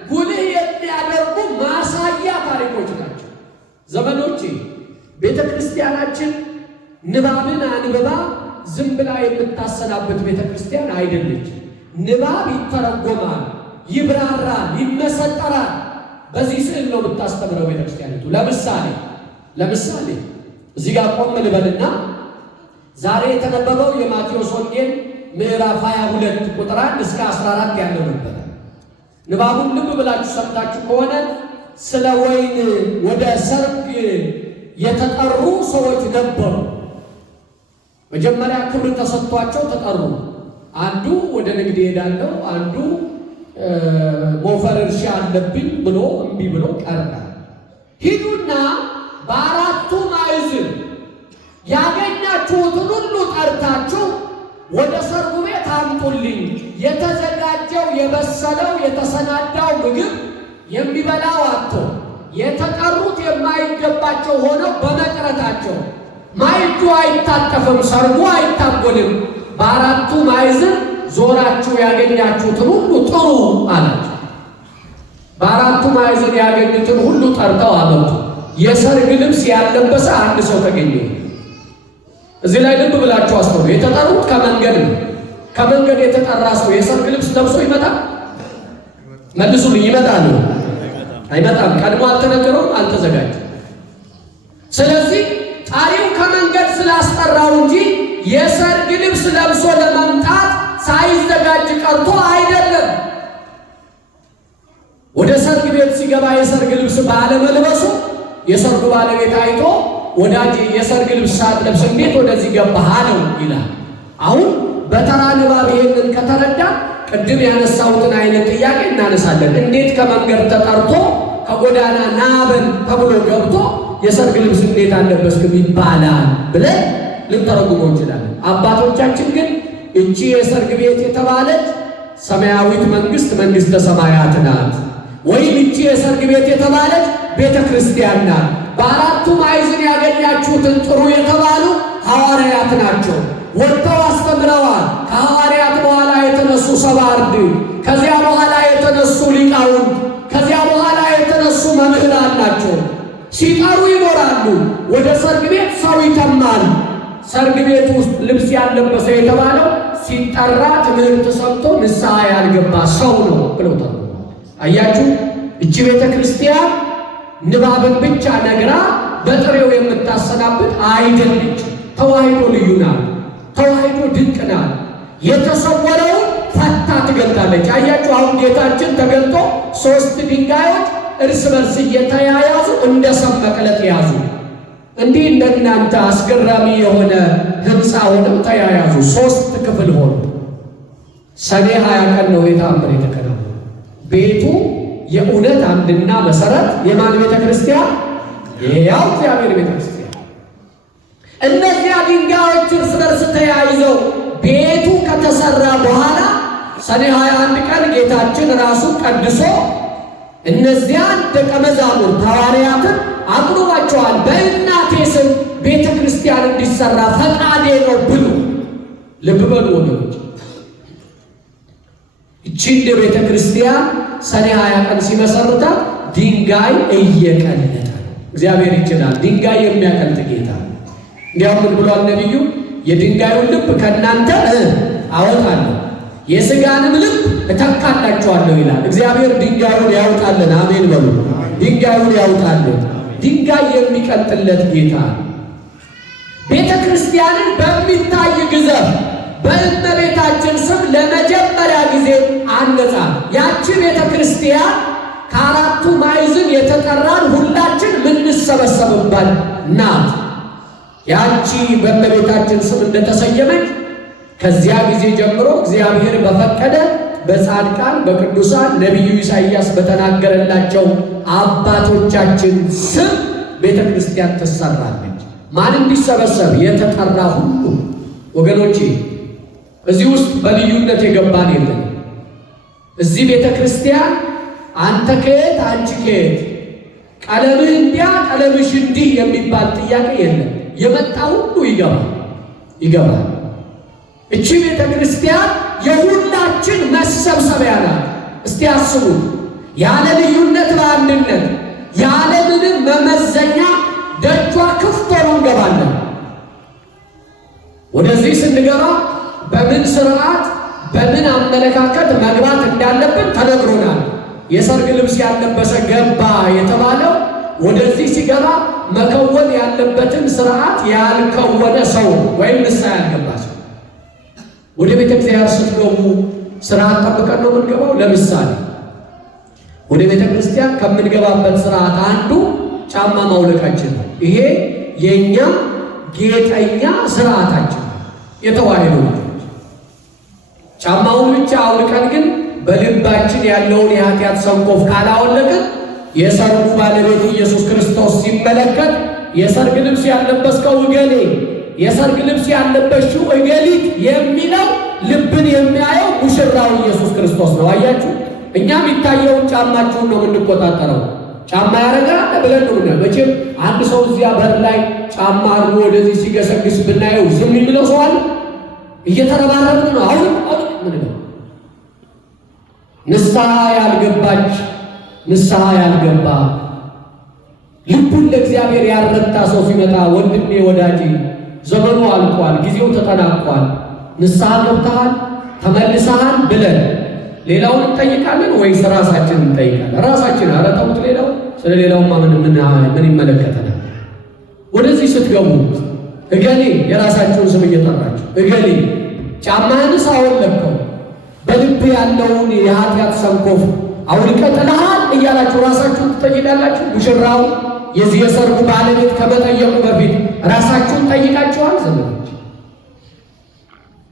ጉልህ የሚያደርጉ ማሳያ ታሪኮች ናቸው። ዘመዶቼ ቤተ ክርስቲያናችን ንባብን አንብባ ዝም ብላ የምታሰናበት ቤተ ክርስቲያን አይደለች። ንባብ ይተረጎማል፣ ይብራራል፣ ይመሰጠራል። በዚህ ስዕል ነው የምታስተምረው ቤተ ክርስቲያኒቱ። ለምሳሌ እዚህ ጋር ቆም ልበልና ዛሬ የተነበበው የማቴዎስ ወንጌል ምዕራፍ 22 ቁጥር 1 እስከ 14 ያለው ነበር። ንባቡን ልብ ብላችሁ ሰምታችሁ ከሆነ ስለ ወይን ወደ ሰርግ የተጠሩ ሰዎች ነበሩ። መጀመሪያ ክብር ተሰጥቷቸው ተጠሩ። አንዱ ወደ ንግድ ሄዳለሁ፣ አንዱ ሞፈር እርሻ አለብኝ ብሎ እምቢ ብሎ ቀረ። ሂዱና በአራቱ ማዕዘን ያገኛችሁትን ሁሉ ጠርታችሁ ወደ ሰርጉ ቤት አምጡልኝ። የተዘጋጀው የበሰለው የተሰናዳው ምግብ የሚበላው አጥቶ የተጠሩት የማይገባቸው ሆነው በመቅረታቸው ማዕዱ አይታጠፍም፣ ሰርጉ አይታጎልም። በአራቱ ማዕዘን ዞራችሁ ያገኛችሁትን ሁሉ ጥሩ አላቸው። በአራቱ ማዕዘን ያገኙትን ሁሉ ጠርተው አመጡ። የሰርግ ልብስ ያለበሰ አንድ ሰው ተገኘ። እዚህ ላይ ልብ ብላችሁ አስተውሉ። የተጠሩት ከመንገድ ነው። ከመንገድ የተጠራ ሰው የሰርግ ልብስ ለብሶ ይመጣል? መልሱልኝ። ይመጣል? አይመጣም። ቀድሞ አልተነገረውም፣ አልተዘጋጀም። ስለዚህ ጣሪው ከመንገድ ስላስጠራው እንጂ የሰርግ ልብስ ለብሶ ለመምጣት ሳይዘጋጅ ቀርቶ አይደለም። ወደ ሰርግ ቤት ሲገባ የሰርግ ልብስ ባለመልበሱ የሰርጉ ባለቤት አይቶ ወዳጅ የሰርግ ልብስ ሳትለብስ እንዴት ወደዚህ ገባህ አለው ይላል። አሁን በተራ ንባብ ይሄንን ከተረዳ ቅድም ያነሳሁትን አይነት ጥያቄ እናነሳለን። እንዴት ከመንገድ ተጠርቶ ከጎዳና ናበል ተብሎ ገብቶ የሰርግ ልብስ እንዴት አለበስክም ይባላል ብለን ልንተረጉመው እንችላለን። አባቶቻችን ግን እቺ የሰርግ ቤት የተባለች ሰማያዊት መንግስት መንግስተ ሰማያት ናት፣ ወይም እቺ የሰርግ ቤት የተባለች ቤተ ክርስቲያን ናት። በአራቱ ማዕዘን ያገኛችሁትን ጥሩ የተባሉ ሐዋርያት ናቸው። ወጥተው አስተምረዋል። ከሐዋርያት በኋላ የተነሱ 70 አርድእት፣ ከዚያ በኋላ የተነሱ ሊቃውንት፣ ከዚያ በኋላ የተነሱ መምህራን ናቸው። ሲጠሩ ይኖራሉ። ወደ ሰርግ ቤት ሰው ይተማል። ሰርግ ቤት ውስጥ ልብስ ያለበሰ የተባለው ሲጠራ ትምህርት ሰምቶ ንስሐ ያልገባ ሰው ነው ብለው ተርጉመዋል። አያችሁ፣ እቺ ቤተ ክርስቲያን ንባብን ብቻ ነግራ በጥሬው የምታሰናብት አይደለች። ተዋሕዶ ልዩ ናት። ተዋሕዶ ድንቅ ናት። የተሰወረውን ፈታ ትገልጣለች። አያችሁ፣ አሁን ጌታችን ተገልጦ 3 ድንጋዮች እርስ በርስ እየተያያዙ እንደ ሰም መቅለጥ ያዙ። እንዲህ እንደናንተ አስገራሚ የሆነ ሕንፃ ሆነው ተያያዙ። 3 ክፍል ሆኑ። ሰኔ 20 ቀን ነው የታምር የተከናወነው። ቤቱ የእውነት አምድና መሰረት የማን ቤተ ክርስቲያን? ያው እግዚአብሔር ቤተ ክርስቲያን። እነዚያ ድንጋዮች እርስ በርስ ተያይዘው ቤቱ ከተሰራ በኋላ ሰኔ 21 ቀን ጌታችን ራሱ ቀድሶ እነዚያን ደቀ መዛሙርት ሐዋርያትን አቅርቧቸዋል። በእናቴ ስም ቤተ ክርስቲያን እንዲሰራ ፈቃዴ ነው ብሉ። ልብ በሉ ወገኖች፣ እቺ እንደ ቤተ ክርስቲያን ሰኔ 20 ቀን ሲመሰርታት ድንጋይ እየቀለጠ ነው። እግዚአብሔር ይችላል። ድንጋይ የሚያቀልጥ ጌታ። እንዲያውም ምን ብሏል ነቢዩ? የድንጋዩን ልብ ከእናንተ አወጣለሁ የሥጋንም ልብ እተካላችኋለሁ ይላል። እግዚአብሔር ድንጋዩን ያውጣልን። አሜን በሉ። ድንጋዩን ያውጣልን። ድንጋይ የሚቀልጥለት ጌታ ቤተ ክርስቲያንን በሚታይ ግዘፍ በእመቤታችን ስም ለመጀመሪያ ጊዜ አነጻ። ያቺ ቤተ ክርስቲያን ከአራቱ ማዕዘን የተጠራን ሁላችን ምንሰበሰብባት ናት። ያቺ በእመቤታችን ስም እንደተሰየመች ከዚያ ጊዜ ጀምሮ እግዚአብሔር በፈቀደ በጻድቃን በቅዱሳን ነቢዩ ኢሳይያስ በተናገረላቸው አባቶቻችን ስም ቤተ ክርስቲያን ትሰራለች። ማን እንዲሰበሰብ? የተጠራ ሁሉ። ወገኖቼ እዚህ ውስጥ በልዩነት የገባን የለም። እዚህ ቤተ ክርስቲያን አንተ ከየት አንቺ ከየት፣ ቀለምህ እንዲያ ቀለምሽ እንዲህ የሚባል ጥያቄ የለም። የመጣ ሁሉ ይገባል። እቺ ቤተ ክርስቲያን የሁላችን መሰብሰቢያ ናት። እስቲ አስቡት፣ ያለ ልዩነት በአንድነት ያለ ምንም መመዘኛ ደጇ ክፍት ሆኖ እንገባለን። ወደዚህ ስንገባ በምን ስርዓት በምን አመለካከት መግባት እንዳለብን ተነግሮናል። የሰርግ ልብስ ያለበሰ ገባ የተባለው ወደዚህ ሲገባ መከወን ያለበትን ስርዓት ያልከወነ ሰው ወይም ንስሐ ያልገባ ሰው። ወደ ቤተ እግዚአብሔር ስትገቡ ስርዓት ጠብቀን ነው የምንገባው። ለምሳሌ ወደ ቤተ ክርስቲያን ከምንገባበት ስርዓት አንዱ ጫማ ማውለቃችን ነው። ይሄ የኛ ጌጠኛ ስርዓታችን ነው። የተዋህዶ ጫማውን ብቻ አውልቀን ግን በልባችን ያለውን የኃጢአት ሰንኮፍ ካላወለቅን የሰርጉ ባለቤት ኢየሱስ ክርስቶስ ሲመለከት የሰርግ ልብስ ያለበስከው እገሌ፣ የሰርግ ልብስ ያለበሽው እገሊት የሚለው ልብን የሚያየው ሙሽራው ኢየሱስ ክርስቶስ ነው። አያችሁ፣ እኛም የሚታየውን ጫማችሁን ነው የምንቆጣጠረው። ጫማ ያደርጋል ብለን ነው ምናምን። መቼም አንድ ሰው እዚያ በር ላይ ጫማ አድርጎ ወደዚህ ሲገሰግስ ብናየው ዝም የሚለው ሰው አለ? እየተረባረብን ነው። አሁን ምን ነው ንስሐ ያልገባች ንስሐ ያልገባ ልቡን ለእግዚአብሔር ያልረታ ሰው ሲመጣ ወንድሜ ወዳጄ ዘመኑ አልቋል፣ ጊዜው ተጠናቋል፣ ንስሐ ገብተሃል ተመልሰሃል ብለን ሌላውን እንጠይቃለን ወይስ ራሳችንን እንጠይቃለን? ራሳችን ኧረ ተውት፣ ሌላው ስለ ሌላውማ ምን ይመለከተናል? ወደዚህ ስትገቡ እገሌ የራሳችሁን ስም እየጠራችሁ እገሌ ጫማህንስ አወለቅከው በልብ ያለውን የኃጢአት ሰንኮፍ አውልቀህ ጥለሃል እያላችሁ ራሳችሁን ትጠይቃላችሁ። ሙሽራው የዚህ የሰርጉ ባለቤት ከመጠየቁ በፊት ራሳችሁን ጠይቃችኋል? ዘመዶች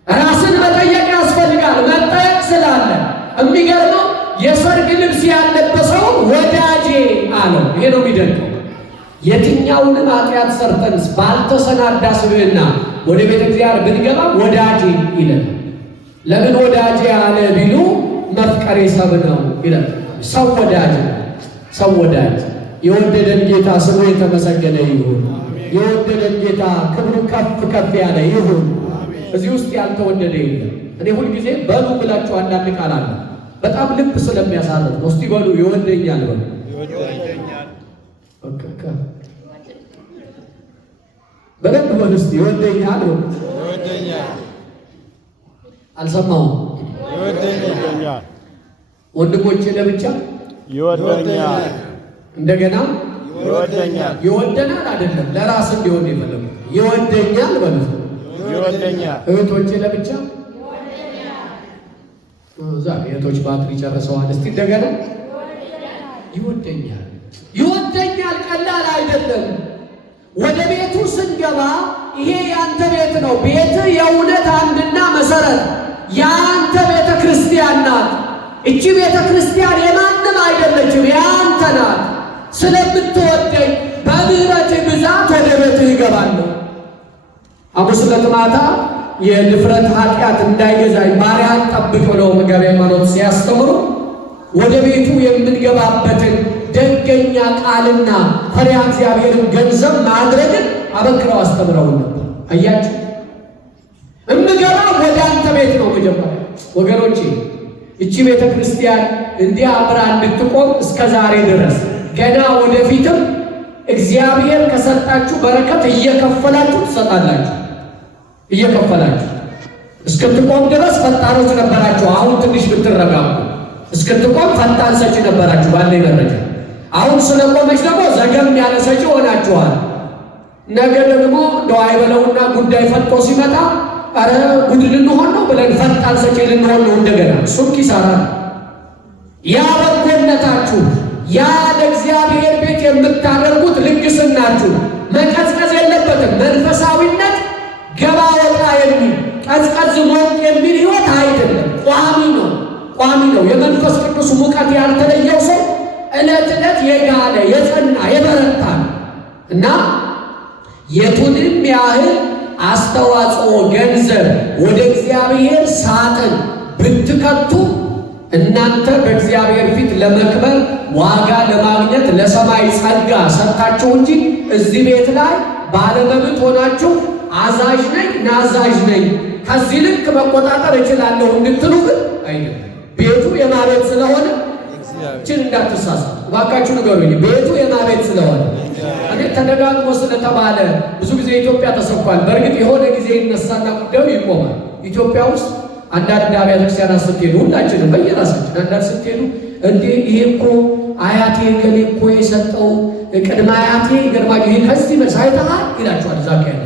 ራስን መጠየቅ ያስፈልጋል። መጠየቅ ስላለ የሚገርመው የሰርግ ልብስ ያለበሰው ወዳጄ አለው። ይሄ ነው የሚደንቀው። የትኛውንም ኃጢአት ሰርተንስ ባልተሰናዳ ስብዕና ወደ ቤተ እግዚአብሔር ብንገባ ወዳጄ ይላል። ለምን ወዳጄ አለ ቢሉ መፍቀሬ ሰብ ነው ይላል። ሰው ወዳጅ፣ ሰው ወዳጅ። የወደደን ጌታ ስሙ የተመሰገነ ይሁን። የወደደን ጌታ ክብሩ ከፍ ከፍ ያለ ይሁን። እዚህ ውስጥ ያልተወደደ የለም። እኔ ሁልጊዜ በሉ ብላችሁ አንዳንድ ቃል አለ በጣም ልብ ስለሚያሳርፍ ነው። እስቲ በሉ ይወደኛል በሉ። በደንብ በሉ እስቲ ይወደኛል በሉ። አልሰማሁም። ይወደኛል። ወንድሞቼ ለብቻ ይወደኛል። እንደገና ይወደኛል። ይወደናል አይደለም፣ ለራስ እንዲሆን የፈለጉ ይወደኛል በሉ። ይወደኛል። እህቶቼ ለብቻ ዛሬ እህቶች ባትሪ ጨርሰዋል። እስቲ እንደገና ይወደኛል። ይወደኛል ቀላል አይደለም። ወደ ቤቱ ስንገባ ይሄ ያንተ ቤት ነው። ቤት የእውነት አንድና መሰረት ያንተ ቤተ ክርስቲያን ናት። እቺ ቤተ ክርስቲያን የማንም አይደለችም፣ ያንተ ናት። ስለምትወደኝ በምህረትህ ብዛት ወደ ቤትህ እገባለሁ። ሐሙስ ዕለት ማታ የድፍረት ኃጢአት እንዳይገዛኝ ባሪያህን ጠብቅ ብለው መጋቤ ሃይማኖት ሲያስተምሩ ወደ ቤቱ የምንገባበትን ደገኛ ቃልና ፈሪሃ እግዚአብሔርን ገንዘብ ማድረግን አበክረው አስተምረውን ነበር። አያችሁ፣ እምገባ ወደ አንተ ቤት ነው። መጀመሪያ ወገኖቼ እቺ ቤተ ክርስቲያን እንዲህ አብራ እንድትቆም እስከ ዛሬ ድረስ ገና ወደፊትም እግዚአብሔር ከሰጣችሁ በረከት እየከፈላችሁ ትሰጣላችሁ። እየከፈላችሁ እስክትቆም ድረስ ፈጣኖች ነበራችሁ። አሁን ትንሽ ብትረጋጉ እስክትቆም ፈጣን ሰጪ ነበራችሁ ባለኝ መረጃ። አሁን ስለቆመች ደግሞ ዘገም ያለ ሰጪ ሆናችኋል። ነገ ደግሞ እንደው አይበለውና ጉዳይ ፈጥቶ ሲመጣ አረ ጉድ ልንሆን ነው ብለን ፈጣን ሰጪ ልንሆን ነው እንደገና። እሱም ኪሳራ ነው። ያ በጎነታችሁ፣ ያ ለእግዚአብሔር ቤት የምታደርጉት ልግስናችሁ መቀዝቀዝ የለበትም። መንፈሳዊነት ገባ ወጣ የሚል ቀዝቀዝ ሞቅ የሚል ሕይወት አይደለም። ቋሚ ነው፣ ቋሚ ነው። የመንፈስ ቅዱስ ሙቀት ያልተለየው ሰው ዕለት ዕለት የጋለ የጸና የበረታ እና የቱንም ያህል አስተዋጽኦ ገንዘብ ወደ እግዚአብሔር ሳጥን ብትከቱ እናንተ በእግዚአብሔር ፊት ለመክበር ዋጋ ለማግኘት ለሰማይ ጸጋ ሰጥታችሁ እንጂ እዚህ ቤት ላይ ባለመብት ሆናችሁ አዛዥ ነኝ ናዛዥ ነኝ ከዚህ ልክ መቆጣጠር እችላለሁ እንድትሉ ግን አይደለም። ቤቱ የማቤት ስለሆነ እችን እንዳትሳሳቱ እባካችሁ ንገሩኝ። ቤቱ የማቤት ስለሆነ እኔ ተደጋግሞ ስለተባለ ብዙ ጊዜ ኢትዮጵያ ተሰብኳል። በእርግጥ የሆነ ጊዜ ይነሳና ጉዳዩ ይቆማል። ኢትዮጵያ ውስጥ አንዳንድ አብያተ ክርስቲያናት ስትሄዱ ሁላችንም በየራሳችን አንዳንድ ስትሄዱ እንዴ ይሄ እኮ አያቴ ገሌ እኮ የሰጠው ቅድመ አያቴ ገርማችሁ ይሄ ከዚህ መልስ አይተሃል ይላችኋል። እዛ ያለ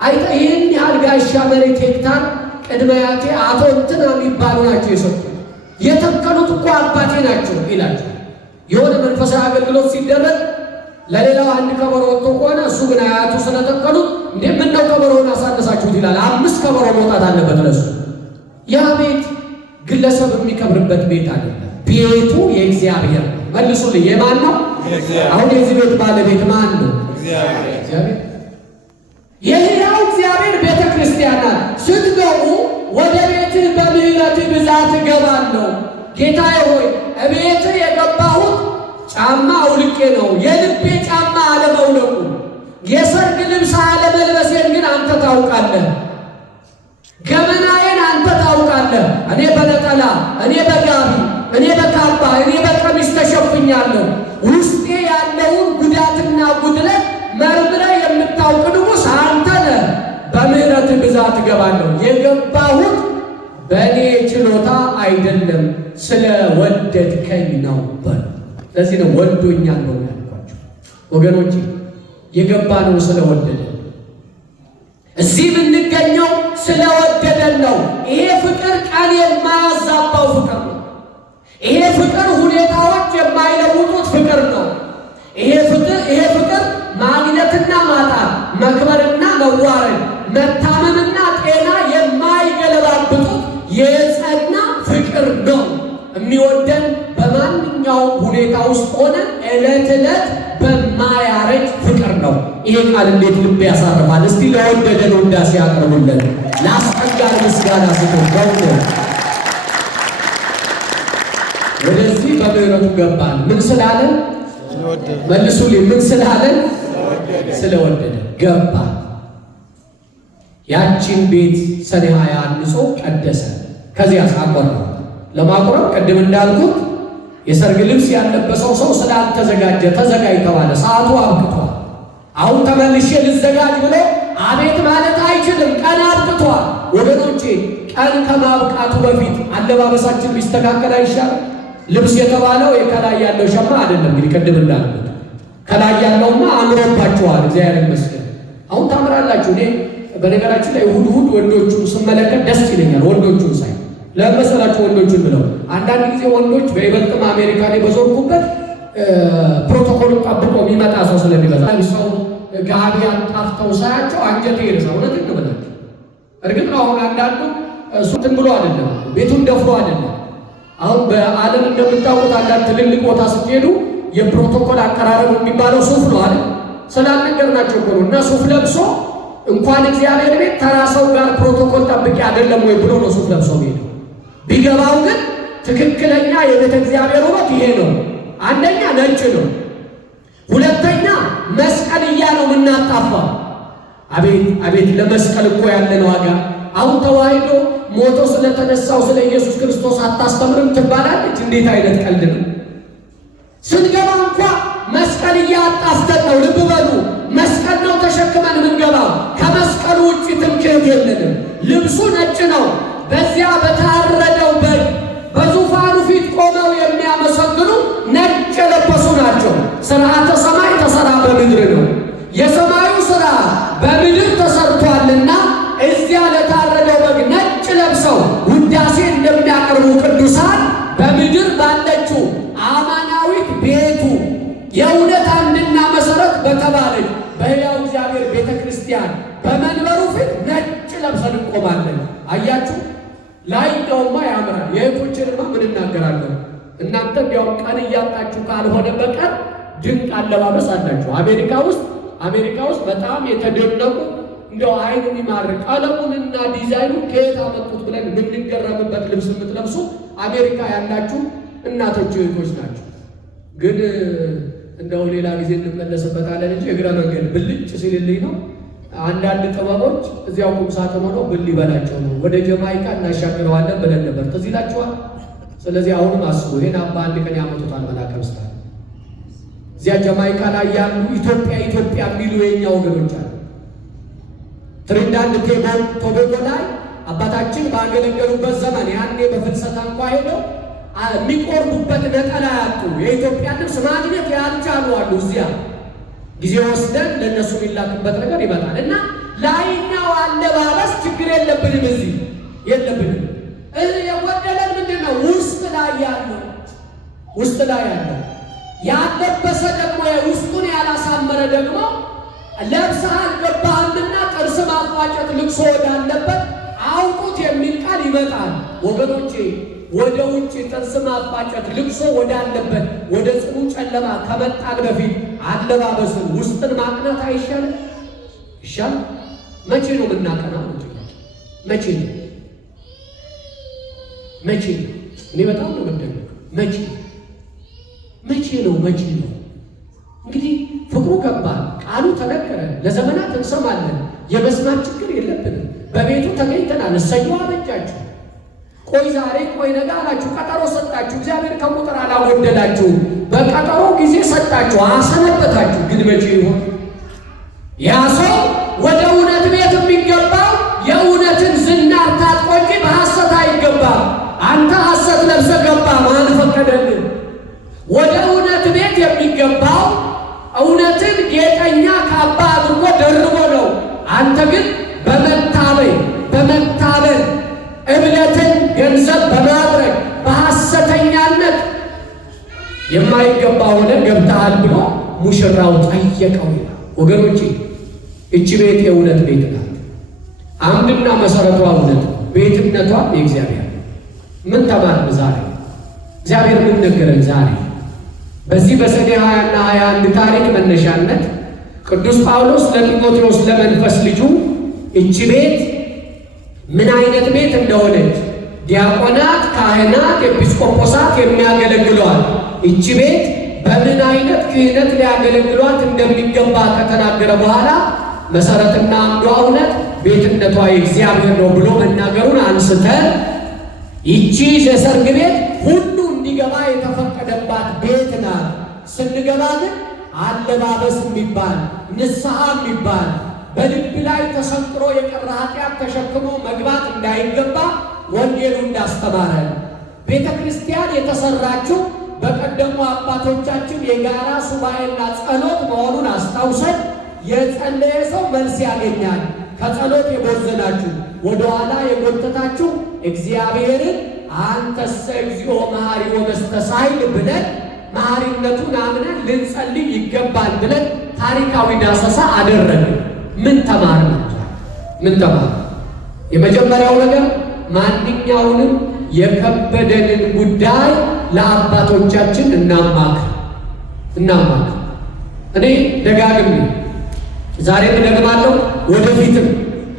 አይተ ይህን ያህል ጋሻ መሬት ሄክታር ቅድመ አያቴ አቶ እንትና የሚባሉ ናቸው የሰጡት፣ የተከሉት እኮ አባቴ ናቸው ይላችሁ። የሆነ መንፈሳዊ አገልግሎት ሲደረግ ለሌላው አንድ ከበሮ ወጥቶ ከሆነ እሱ ግን አያቱ ስለተከሉት እንዴ ምን ነው ከበሮውን አሳነሳችሁት ይላል። 5 ከበሮ መውጣት አለበት ለሱ። ያ ቤት ግለሰብ የሚከብርበት ቤት አይደለም። ቤቱ የእግዚአብሔር ነው። መልሱልኝ፣ የማን ነው? አሁን የዚህ ቤት ባለቤት ማን ነው? እግዚአብሔር። የሕያው እግዚአብሔር ቤተ ክርስቲያን ናት። ስትገቡ ወደ ቤትህ በምህረትህ ብዛት እገባለሁ። ጌታዬ ሆይ እቤትህ የገባሁት ጫማ አውልቄ ነው። የልቤ ጫማ አለመውለቁ፣ የሰርግ ልብስ አለመልበሴን ግን አንተ ታውቃለህ። ገመናዬን አንተ ታውቃለህ። እኔ በነጠላ፣ እኔ በጋቢ፣ እኔ በካባ፣ እኔ በቀሚስ ተሸፍኛለሁ። ውስጤ ያለውን ጉዳትና ጉድለት መርምረህ የምታውቅ ንጉሥ አንተ ነህ። በምህረትህ ብዛት እገባለሁ። የገባሁት በእኔ ችሎታ አይደለም፣ ስለወደድከኝ ነው። ለዚህ ነው ወዶኛል ነው ያልኳቸው ወገኖች። የገባነው ስለወደደን፣ እዚህ የምንገኘው ስለወደደን ነው። ይሄ ፍቅር ቃል የማያዛባው ፍቅር ነው። ይሄ ፍቅር ሁኔታዎች የማይለውጡት ፍቅር ነው። ይሄ ፍቅር ማግኘትና ማጣት፣ መክበርና መዋረድ፣ መታመምና ጤና የማይገለባብጡት የጸና ፍቅር ነው። የሚወደን በማንኛውም ሁኔታ ውስጥ ሆነ ዕለት ዕለት በማያረጅ ፍቅር ነው። ይሄ ቃል እንዴት ልብ ያሳርፋል! እስቲ ለወደደን ውዳሴ ያቀርቡልን፣ ለአስጠጋን ምስጋና ስጡት። ወደዚህ በምህረቱ ገባን። ምን ስላለን? መልሱልኝ። ምን ስላለን? ስለወደደን ገባን። ያቺን ቤት ሰኔ 20 አንጾ ቀደሰ። ከዚያስ አቆረበ። ለማቁረብ ቅድም እንዳልኩት የሰርግ ልብስ ያለበሰው ሰው ስላልተዘጋጀ ተዘጋጅ ተባለ። ሰዓቱ አብቅቷል። አሁን ተመልሼ ልዘጋጅ ብሎ አቤት ማለት አይችልም። ቀን አብቅቷል። ወገኖቼ ቀን ከማብቃቱ በፊት አለባበሳችን ቢስተካከል አይሻልም? ልብስ የተባለው የከላይ ያለው ሸማ አይደለም። እንግዲህ ቅድም እንዳልኩት ከላይ ያለውማ አምሮባችኋል፣ እግዚአብሔር ይመስገን። አሁን ታምራላችሁ። እኔ በነገራችን ላይ እሑድ ወንዶቹን ስመለከት ደስ ይለኛል። ወንዶቹን ሳይ ለመሰላችሁ ወንዶቹን ብለው አንዳንድ ጊዜ ወንዶች በይበልጥም አሜሪካ ላይ በዞርኩበት ፕሮቶኮሉን ጠብቆ የሚመጣ ሰው ስለሚበዛ ሰው ጋቢ አጣፍተው ሳያቸው አንጀቴ ይርሳ። እውነት እንብላችሁ። እርግጥ ነው አሁን አንዳንዱ እሱትን ብሎ አይደለም፣ ቤቱን ደፍሮ አይደለም። አሁን በዓለም እንደምታውቁት አንዳንድ ትልልቅ ቦታ ስትሄዱ የፕሮቶኮል አቀራረብ የሚባለው ሱፍ ነው አይደል? ስላልነገርናቸው እኮ ነው። እና ሱፍ ለብሶ እንኳን እግዚአብሔር ቤት ተራ ሰው ጋር ፕሮቶኮል ጠብቄ አይደለም ወይ ብሎ ነው ሱፍ ለብሶ ሄደው። ቢገባው ግን ትክክለኛ የቤተ እግዚአብሔር ውበት ይሄ ነው። አንደኛ ነጭ ነው፣ ሁለተኛ መስቀልያ ነው የምናጣፋው። አቤት አቤት! ለመስቀል እኮ ያለን ዋጋ። አሁን ተዋህዶ ሞቶ ስለተነሳው ስለ ኢየሱስ ክርስቶስ አታስተምርም ትባላለች። እንዴት አይነት ቀልድ ነው! ስንገባ እንኳ መስቀልያ አጣፍተን ነው። ልብ በሉ፣ መስቀል ነው ተሸክመን የምንገባው። ከመስቀሉ ውጭ ትምክህት የለንም። ልብሱ ነጭ ነው። በዚያ በታረደው በግ በዙፋኑ ፊት ቆመው የሚያመሰግኑ ነጭ የለበሱ ናቸው። ሥርዓተ ሰማይ ተሰራ በምድር ነው። የሰማዩ ሥራ በምድር ተሰርቷልና እዚያ ለታረደው በግ ነጭ ለብሰው ውዳሴ እንደሚያቀርቡ ቅዱሳን በምድር ባለችው አማናዊት ቤቱ የእውነት አንድና መሠረት በተባለች በሕያው እግዚአብሔር ቤተ ክርስቲያን በመንበሩ ፊት ነጭ ለብሰን እንቆማለን። አያችሁ፣ ላይኛውማ ያምራል። የእህቶችንማ ምን እናገራለን? እናንተ እንዲያውም ቀን እያጣችሁ ካልሆነ በቀር ድንቅ አለባበስ አላችሁ። አሜሪካ ውስጥ በጣም የተደነቁ እንደው አይን የሚማርክ ቀለሙንና ዲዛይኑን ከየት አመጡት ብለን የምንገረምበት ልብስ የምትለብሱ አሜሪካ ያላችሁ እናቶች እህቶች ናቸው። ግን እንደው ሌላ ጊዜ እንመለስበታለን እንጂ እግረ መንገድ ብልጭ ሲልልኝ ነው። አንዳንድ ጥበቦች እዚያው ቁም ሳጥን ሆነው ብል ሊበላቸው ነው። ወደ ጀማይካ እናሻግረዋለን ብለን ነበር፣ ትዝ ይላችኋል። ስለዚህ አሁንም አስቡ፣ ይሄን አባ አንድ ቀን ያመጡታል መላከ ምስታል። እዚያ ጀማይካ ላይ ያሉ ኢትዮጵያ የሚሉ የኛ ወገኖች አሉ። ትሪንዳንድ ቶቤጎ ላይ አባታችን ባገለገሉበት ዘመን ያኔ በፍልሰታ እንኳ ሄደው የሚቆርቡበት ነጠላ ያጡ የኢትዮጵያ ልብስ ማግኘት ያልቻሉ አሉ። እዚያ ጊዜ ወስደን ለእነሱ የሚላክበት ነገር ይመጣል እና ላይኛው አለባበስ ችግር የለብንም፣ እዚህ የለብንም። የጎደለን ምንድን ነው? ውስጥ ላይ ያለው ያለበሰ ደግሞ ውስጡን ያላሳመረ ደግሞ ለብሰህ አልገባህምና ጥርስ ማፋጨት ልቅሶ ወዳለበት አውጡት የሚል ቃል ይመጣል። ወገኖቼ ወደ ውጭ ጥርስ ማፋጨት ልቅሶ ወዳለበት ወደ ጽኑ ጨለማ ከመጣን በፊት አለባበስን ውስጥን ማቅናት አይሻልም? ይሻል። መቼ ነው የምናቀናው? መቼ ነው? መቼ ነው? እኔ በጣም ነው የምደነቀው። መቼ ነው? መቼ ነው? እንግዲህ ፍቅሩ ገባን፣ ቃሉ ተነገረ፣ ለዘመናት እንሰማለን። የመስማት ችግር የለብንም። በቤቱ ተገኝተናል። እሰየው አበጃችሁ። ቆይ ዛሬ ቆይ ነገ አላችሁ። ቀጠሮ ሰጣችሁ። እግዚአብሔር ከቁጥር አላጎደላችሁም። በቀጠሮ ጊዜ ሰጣችሁ፣ አሰነበታችሁ። ግን መቼ ይሆን ያ ሰው ወደ እውነት ቤት የሚገባው? የእውነትን ዝናር ታጥቆ እንጂ በሐሰት አይገባም። አንተ ሐሰት ለብሰህ ገባ፣ ማን ፈቀደልህ? ወደ እውነት ቤት የሚገባው እውነትን ጌጠኛ ካባ አድርጎ ደርቦ ነው። አንተ ግን በመታበል እምነትን ገንዘብ በማድረግ በሐሰተኛነት የማይገባ ሆነ ገብተሃል ብሎ ሙሽራው ጠየቀው ይላል። ወገኖቼ እቺ ቤት የእውነት ቤት ናት። አምድና መሰረቷ እውነት፣ ቤትነቷ የእግዚአብሔር። ምን ተማርን ዛሬ? እግዚአብሔር ምን ነገረን ዛሬ? በዚህ በሰኔ 20 እና 21 ታሪክ መነሻነት ቅዱስ ጳውሎስ ለጢሞቴዎስ ለመንፈስ ልጁ እቺ ቤት ምን አይነት ቤት እንደሆነች ዲያቆናት፣ ካህናት፣ ኤጲስቆጶሳት የሚያገለግሏት እቺ ቤት በምን አይነት ክህነት ሊያገለግሏት እንደሚገባ ከተናገረ በኋላ መሰረትና አምዷ እውነት ቤትነቷ የእግዚአብሔር ነው ብሎ መናገሩን አንስተን ይቺ የሰርግ ቤት ሁሉ እንዲገባ የተፈቀደባት ቤት ናት። ስንገባ ግን አለባበስ የሚባል ንስሐ የሚባል በልብ ላይ ተሰንጥሮ የቀረ ኃጢአት ተሸክሞ መግባት እንዳይገባ ወንጌሉ እንዳስተማረ ቤተ ክርስቲያን የተሰራችው በቀደሙ አባቶቻችን የጋራ ሱባኤና ጸሎት መሆኑን አስታውሰን የጸለየ ሰው መልስ ያገኛል። ከጸሎት የቦዘናችሁ ወደኋላ የጎተታችሁ እግዚአብሔርን አንተሰ እግዚኦ መሐሪ ወመስተሳይል ብለን መሐሪነቱን አምነን ልንጸልይ ይገባል ብለን ታሪካዊ ዳሰሳ አደረግን። ምን ተማርን? የመጀመሪያው ነገር ማንኛውንም የከበደንን ጉዳይ ለአባቶቻችን እናማክር። እኔ ደጋግሜ ዛሬም እደግማለሁ፣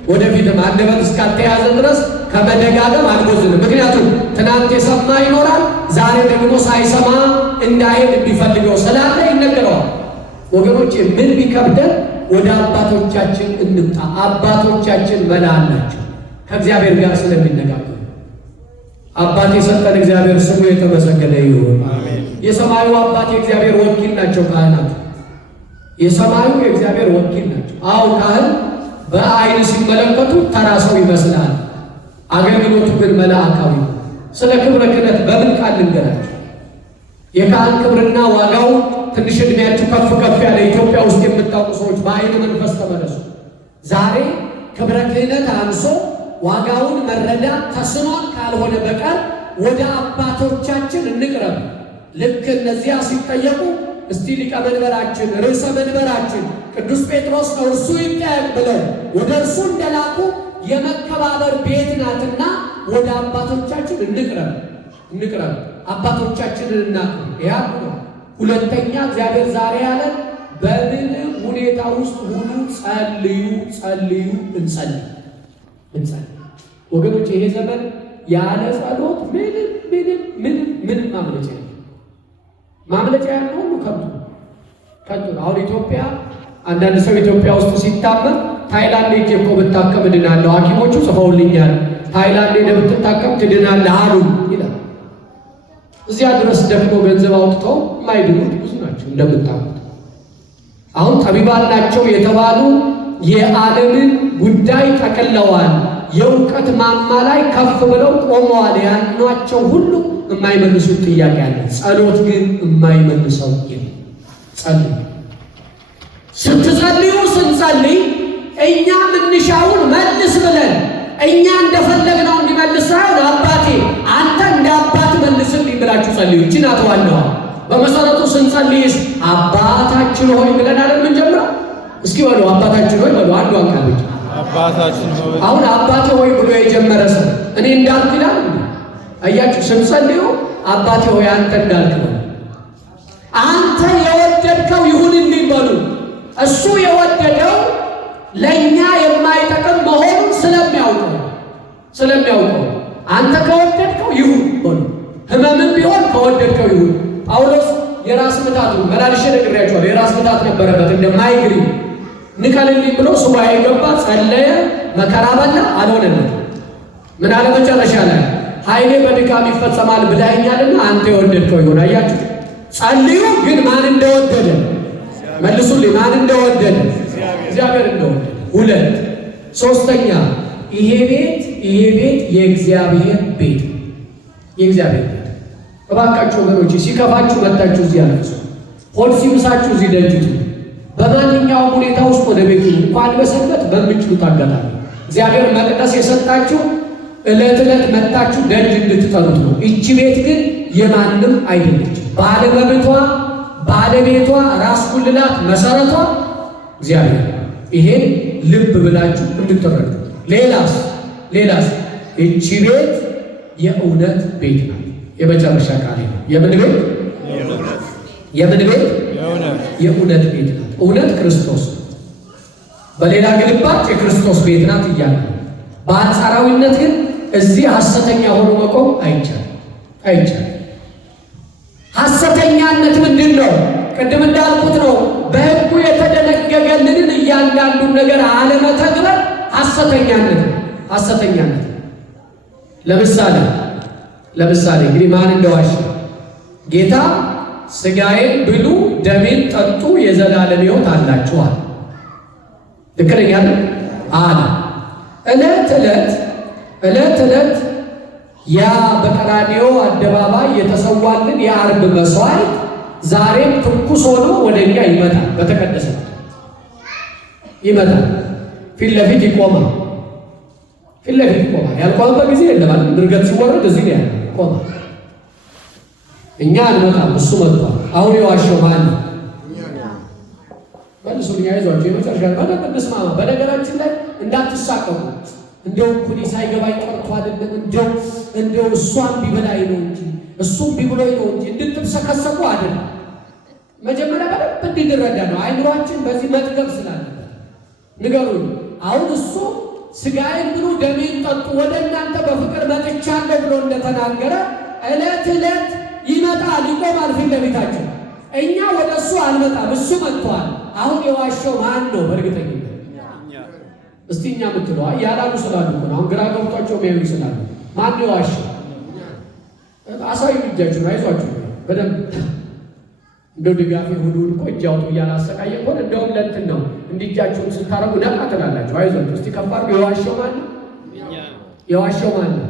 ወደፊትም አንደበት እስካልተያዘ ድረስ ከመደጋገም አልቦዝንም። ምክንያቱም ትናንት የሰማ ይኖራል፣ ዛሬ ደግሞ ሳይሰማ እንዳይሄድ የሚፈልገው ስላለ ይነገረዋል። ወገኖቼ ምን ቢከብደን ወደ አባቶቻችን እንምጣ። አባቶቻችን መላ አላቸው ከእግዚአብሔር ጋር ስለሚነጋገሩ። አባት የሰጠን እግዚአብሔር ስሙ የተመሰገነ ይሁን። የሰማዩ አባት የእግዚአብሔር ወኪል ናቸው ካህናት። የሰማዩ የእግዚአብሔር ወኪል ናቸው። አዎ ካህን በአይን ሲመለከቱ ተራ ሰው ይመስላል፣ አገልግሎቱ ግን መልአካዊ። ስለ ክብረ ክህነት በምን ቃል ልንገራቸው? የካህን ክብርና ዋጋው ትንሽ ዕድሜያችሁ ከፍ ያለ ኢትዮጵያ ውስጥ የምታውቁ ሰዎች በአይነ መንፈስ ተመለሱ። ዛሬ ክብረ ክህነት አንሶ ዋጋውን መረዳት ተስኖን ካልሆነ በቀር ወደ አባቶቻችን እንቅረብ። ልክ እነዚያ ሲጠየቁ እስቲ ሊቀ መንበራችን ርዕሰ መንበራችን ቅዱስ ጴጥሮስ ነው እርሱ ይጠየቅ ብለው ወደ እርሱ እንደላኩ የመከባበር ቤት ናትና ወደ አባቶቻችን እንቅረብ። አባቶቻችንን እናክብር። ያ ነው። ሁለተኛ እግዚአብሔር ዛሬ ያለ በምንም ሁኔታ ውስጥ ሁሉ ጸልዩ፣ እንጸልይ። ወገኖች ይሄ ዘመን ያለ ጸሎት ምንም ማምለጫ ያለው ሁሉ ከንቱ። አሁን ኢትዮጵያ አንዳንድ ሰው ኢትዮጵያ ውስጥ ሲታመም ታይላንድ ሄጄ እኮ ብታከም እድናለሁ፣ ሐኪሞቹ ጽፈውልኛል፣ ታይላንድ ሄደህ ብትታከም ትድናለህ አሉ ይላል። እዚያ ድረስ ደግሞ ገንዘብ አውጥተው የማይድኑት ብዙ ናቸው እንደምታውቁት። አሁን ጠቢባን ናቸው የተባሉ የዓለምን ጉዳይ ጠቅለዋል፣ የእውቀት ማማ ላይ ከፍ ብለው ቆመዋል። ያኗቸው ሁሉ የማይመልሱት ጥያቄ አለ። ጸሎት ግን የማይመልሰው ስትጸልዩ ስንጸልይ እኛ ምንሻውን መልስ ብለን እኛ እንደፈለግነው እንዲመልስ ሳይሆን አባቴ አንተ እንደ አባት መልስልኝ ብላችሁ ጸልዩ። እችን አተዋለዋ በመሰረቱ ስንጸልይስ አባታችን ሆይ ብለን አይደል የምንጀምረው? እስኪ በሉ አባታችን ሆይ በሉ አንዷን ቃል ብቻ አባታችን ሆይ። አሁን አባቴ ሆይ ብሎ የጀመረ ሰው እኔ እንዳልክ ይላል። አያችሁ ስንጸልዩ አባቴ ሆይ አንተ እንዳልክ ነው። አንተ የወደድከው ይሁንልኝ በሉ። እሱ የወደደው ለእኛ የማይጠቅም መሆኑን ስለሚያውቀው አንተ ከወደድከው ይሁን በሉ። ህመምን ቢሆን ከወደድከው ይሁን። ጳውሎስ የራስ ምታቱ መላልሼ ነግሬያቸዋለሁ። የራስ ምታት ነበረበት እንደ ማይግሪን ንቀልልኝ ብሎ ሱባኤ ገባ፣ ጸለየ፣ መከራ በላ፣ አልሆነለት። ምን አለ መጨረሻ ላይ? ኃይሌ በድካም ይፈጸማል ብለኸኛልና አንተ የወደድከው ይሁን። አያችሁ ጸልዩ፣ ግን ማን እንደወደደ መልሱልኝ። ማን እንደወደደ? እግዚአብሔር እንደወደደ። ሁለት ሶስተኛ ይሄ ቤት የእግዚአብሔር ቤት የእግዚአብሔር ቤት። እባካችሁ ወገኖች ሲከፋችሁ መጣችሁ እዚህ ያለቅሱ፣ ሆድ ሲብሳችሁ እዚህ ደጅቱ። በማንኛውም ሁኔታ ውስጥ ወደ ቤቱ እንኳን በሰንበት በምችሉት አጋጣሚ እግዚአብሔር መቅደስ የሰጣችሁ ዕለት ዕለት መጣችሁ ደጅ እንድትጠሩት ነው። ይቺ ቤት ግን የማንም አይደለች። ባለመብቷ ባለቤቷ ራስ ኩልላት መሰረቷ እግዚአብሔር። ይሄን ልብ ብላችሁ እንድትረዱ። ሌላስ ይቺ ቤት የእውነት ቤት ናት። የመጨረሻ ቃል ነው። የምን ቤት? የእውነት ቤት ናት። እውነት ክርስቶስ ነው። በሌላ ግልባጭ የክርስቶስ ቤት ናት እያለ በአንጻራዊነት ግን እዚህ ሐሰተኛ ሆኖ መቆም አይቻልም። ሐሰተኛነት ምንድን ነው? ቅድም እንዳልኩት ነው። በሕጉ የተደነገገልንን እያንዳንዱን ነገር አለመተግበር ሐሰተኛነት። ለምሳሌ እንግዲህ ማን እንደዋሸ ጌታ ሥጋዬን ብሉ ደሜን ጠጡ የዘላለም ሕይወት አላችኋል። ልክ ነኝ አለ። ዕለት ዕለት ያ በቀራንዮ አደባባይ የተሰዋልን የአርብ መስዋዕት ዛሬም ትኩስ ሆኖ ወደኛ ይመጣል። በተቀደሰ ይመጣል። ፊት ለፊት ይቆማል። ያልቆመበት ጊዜ የለም። ድርገት ሲወረድ እዚህ ነው ይቆማል። እኛ አንመጣም፣ እሱ መጥቷል። አሁን የዋሸው ማን ነው? መልሱልኝ። አይዟቸው የመጨረሻ በደንብ እንስማማ። በነገራችን ላይ እንዳትሳቀቁ። እንደው እኩሌ ሳይገባኝ ቀርቶ አይደለም፣ እንደው እሷን ቢበላይ ነው እንጂ እሱም ቢብሎኝ ነው እንጂ እንድትሰከሰቁ አይደለም። መጀመሪያ በደንብ እንድንረዳ ነው። አይምሯችን በዚህ መጥገብ ስላለበት ንገሩኝ። አሁን እሱ ሥጋዬን ብሉ ደሜን ጠጡ ወደ እናንተ በፍቅር መጥቻለሁ ብሎ እንደተናገረ ዕለት ዕለት ይመጣል፣ ይቆማል ፊት ለፊታችን። እኛ ወደ እሱ አልመጣም፣ እሱ መጥቷል። አሁን የዋሸው ማን ነው? በእርግጠኝነት እስቲ እኛ የምትለዋ ያላሉ ስላሉ እኮ ነው። አሁን ግራ ገብቷቸው የሚያዩ ስላሉ ማን ነው የዋሸው? አሳዩ እጃችሁን፣ አይዟችሁ በደንብ እንደው ድጋፍ ሁሉ እኮ እጅ አውጡ እያላሰቃየ እኮ እንደውም ለእንትን ነው እንዲጃችሁን ስታረጉ ነቃ ትላላችሁ። አይዟችሁ እስቲ ከፍ አድርጉ። የዋሸው ማን ነው?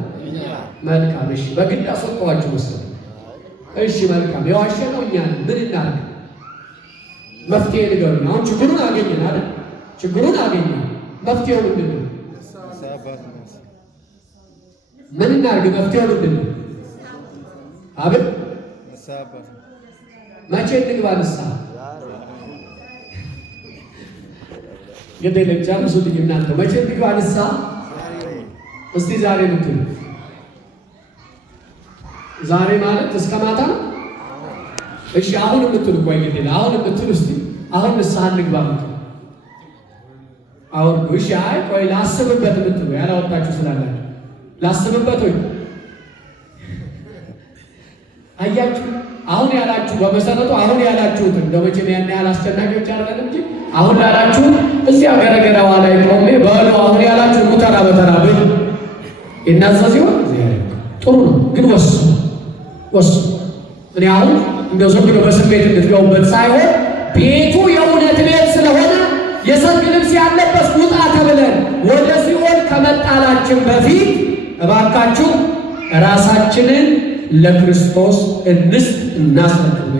መልካም እሺ፣ በግድ አስወጣኋችሁ መሰለኝ። እሺ መልካም፣ የዋሸ ነው እኛ ነን። ምን እናድርግ? መፍትሄ ንገሩን። አሁን ችግሩን አገኘን አይደል? መፍትሄው ምንድን ነው? ምን እናድርግ? መፍትሄው ምንድን ነው? አቤት መቼ እንግባ ንስሐ? ግድ የለም ጨርሱልኝ እናንተ። መቼ እንግባ ንስሐ? እስቲ ዛሬ ምትሉ ዛሬ ማለት እስከ ማታ ነው። እሺ አሁን የምትሉ ቆይ ግድ የለም አሁን የምትሉ እስቲ አሁን ንስሐ እንግባ ምትሉ አሁን እሺ። አይ ቆይ ላስብበት ምትሉ ያላወጣችሁ ስላላችሁ ላስብበት ወይ አያችሁ። አሁን ያላችሁ በመሰረቱ አሁን ያላችሁት እንደመቼም ያን ያህል አስጨናቂዎች አይደለም እንጂ አሁን ያላችሁት እዚያ ገረገራዋ ላይ ቆሜ በሉ አሁን ያላችሁ ሙተራ በተራ ብሉ እናዘዝ ይሆን ጥሩ ነው። ግን ወስኑ እኔ አሁን እንደው ዝም ብሎ በስሜት እንድትገቡበት ሳይሆን ቤቱ የእውነት ቤት ስለሆነ የሰርግ ልብስ ያለበት ውጣ ተብለን ወደ ሲኦል ከመጣላችን በፊት እባካችሁ ራሳችንን ለክርስቶስ እንስጥ እናስረክብ።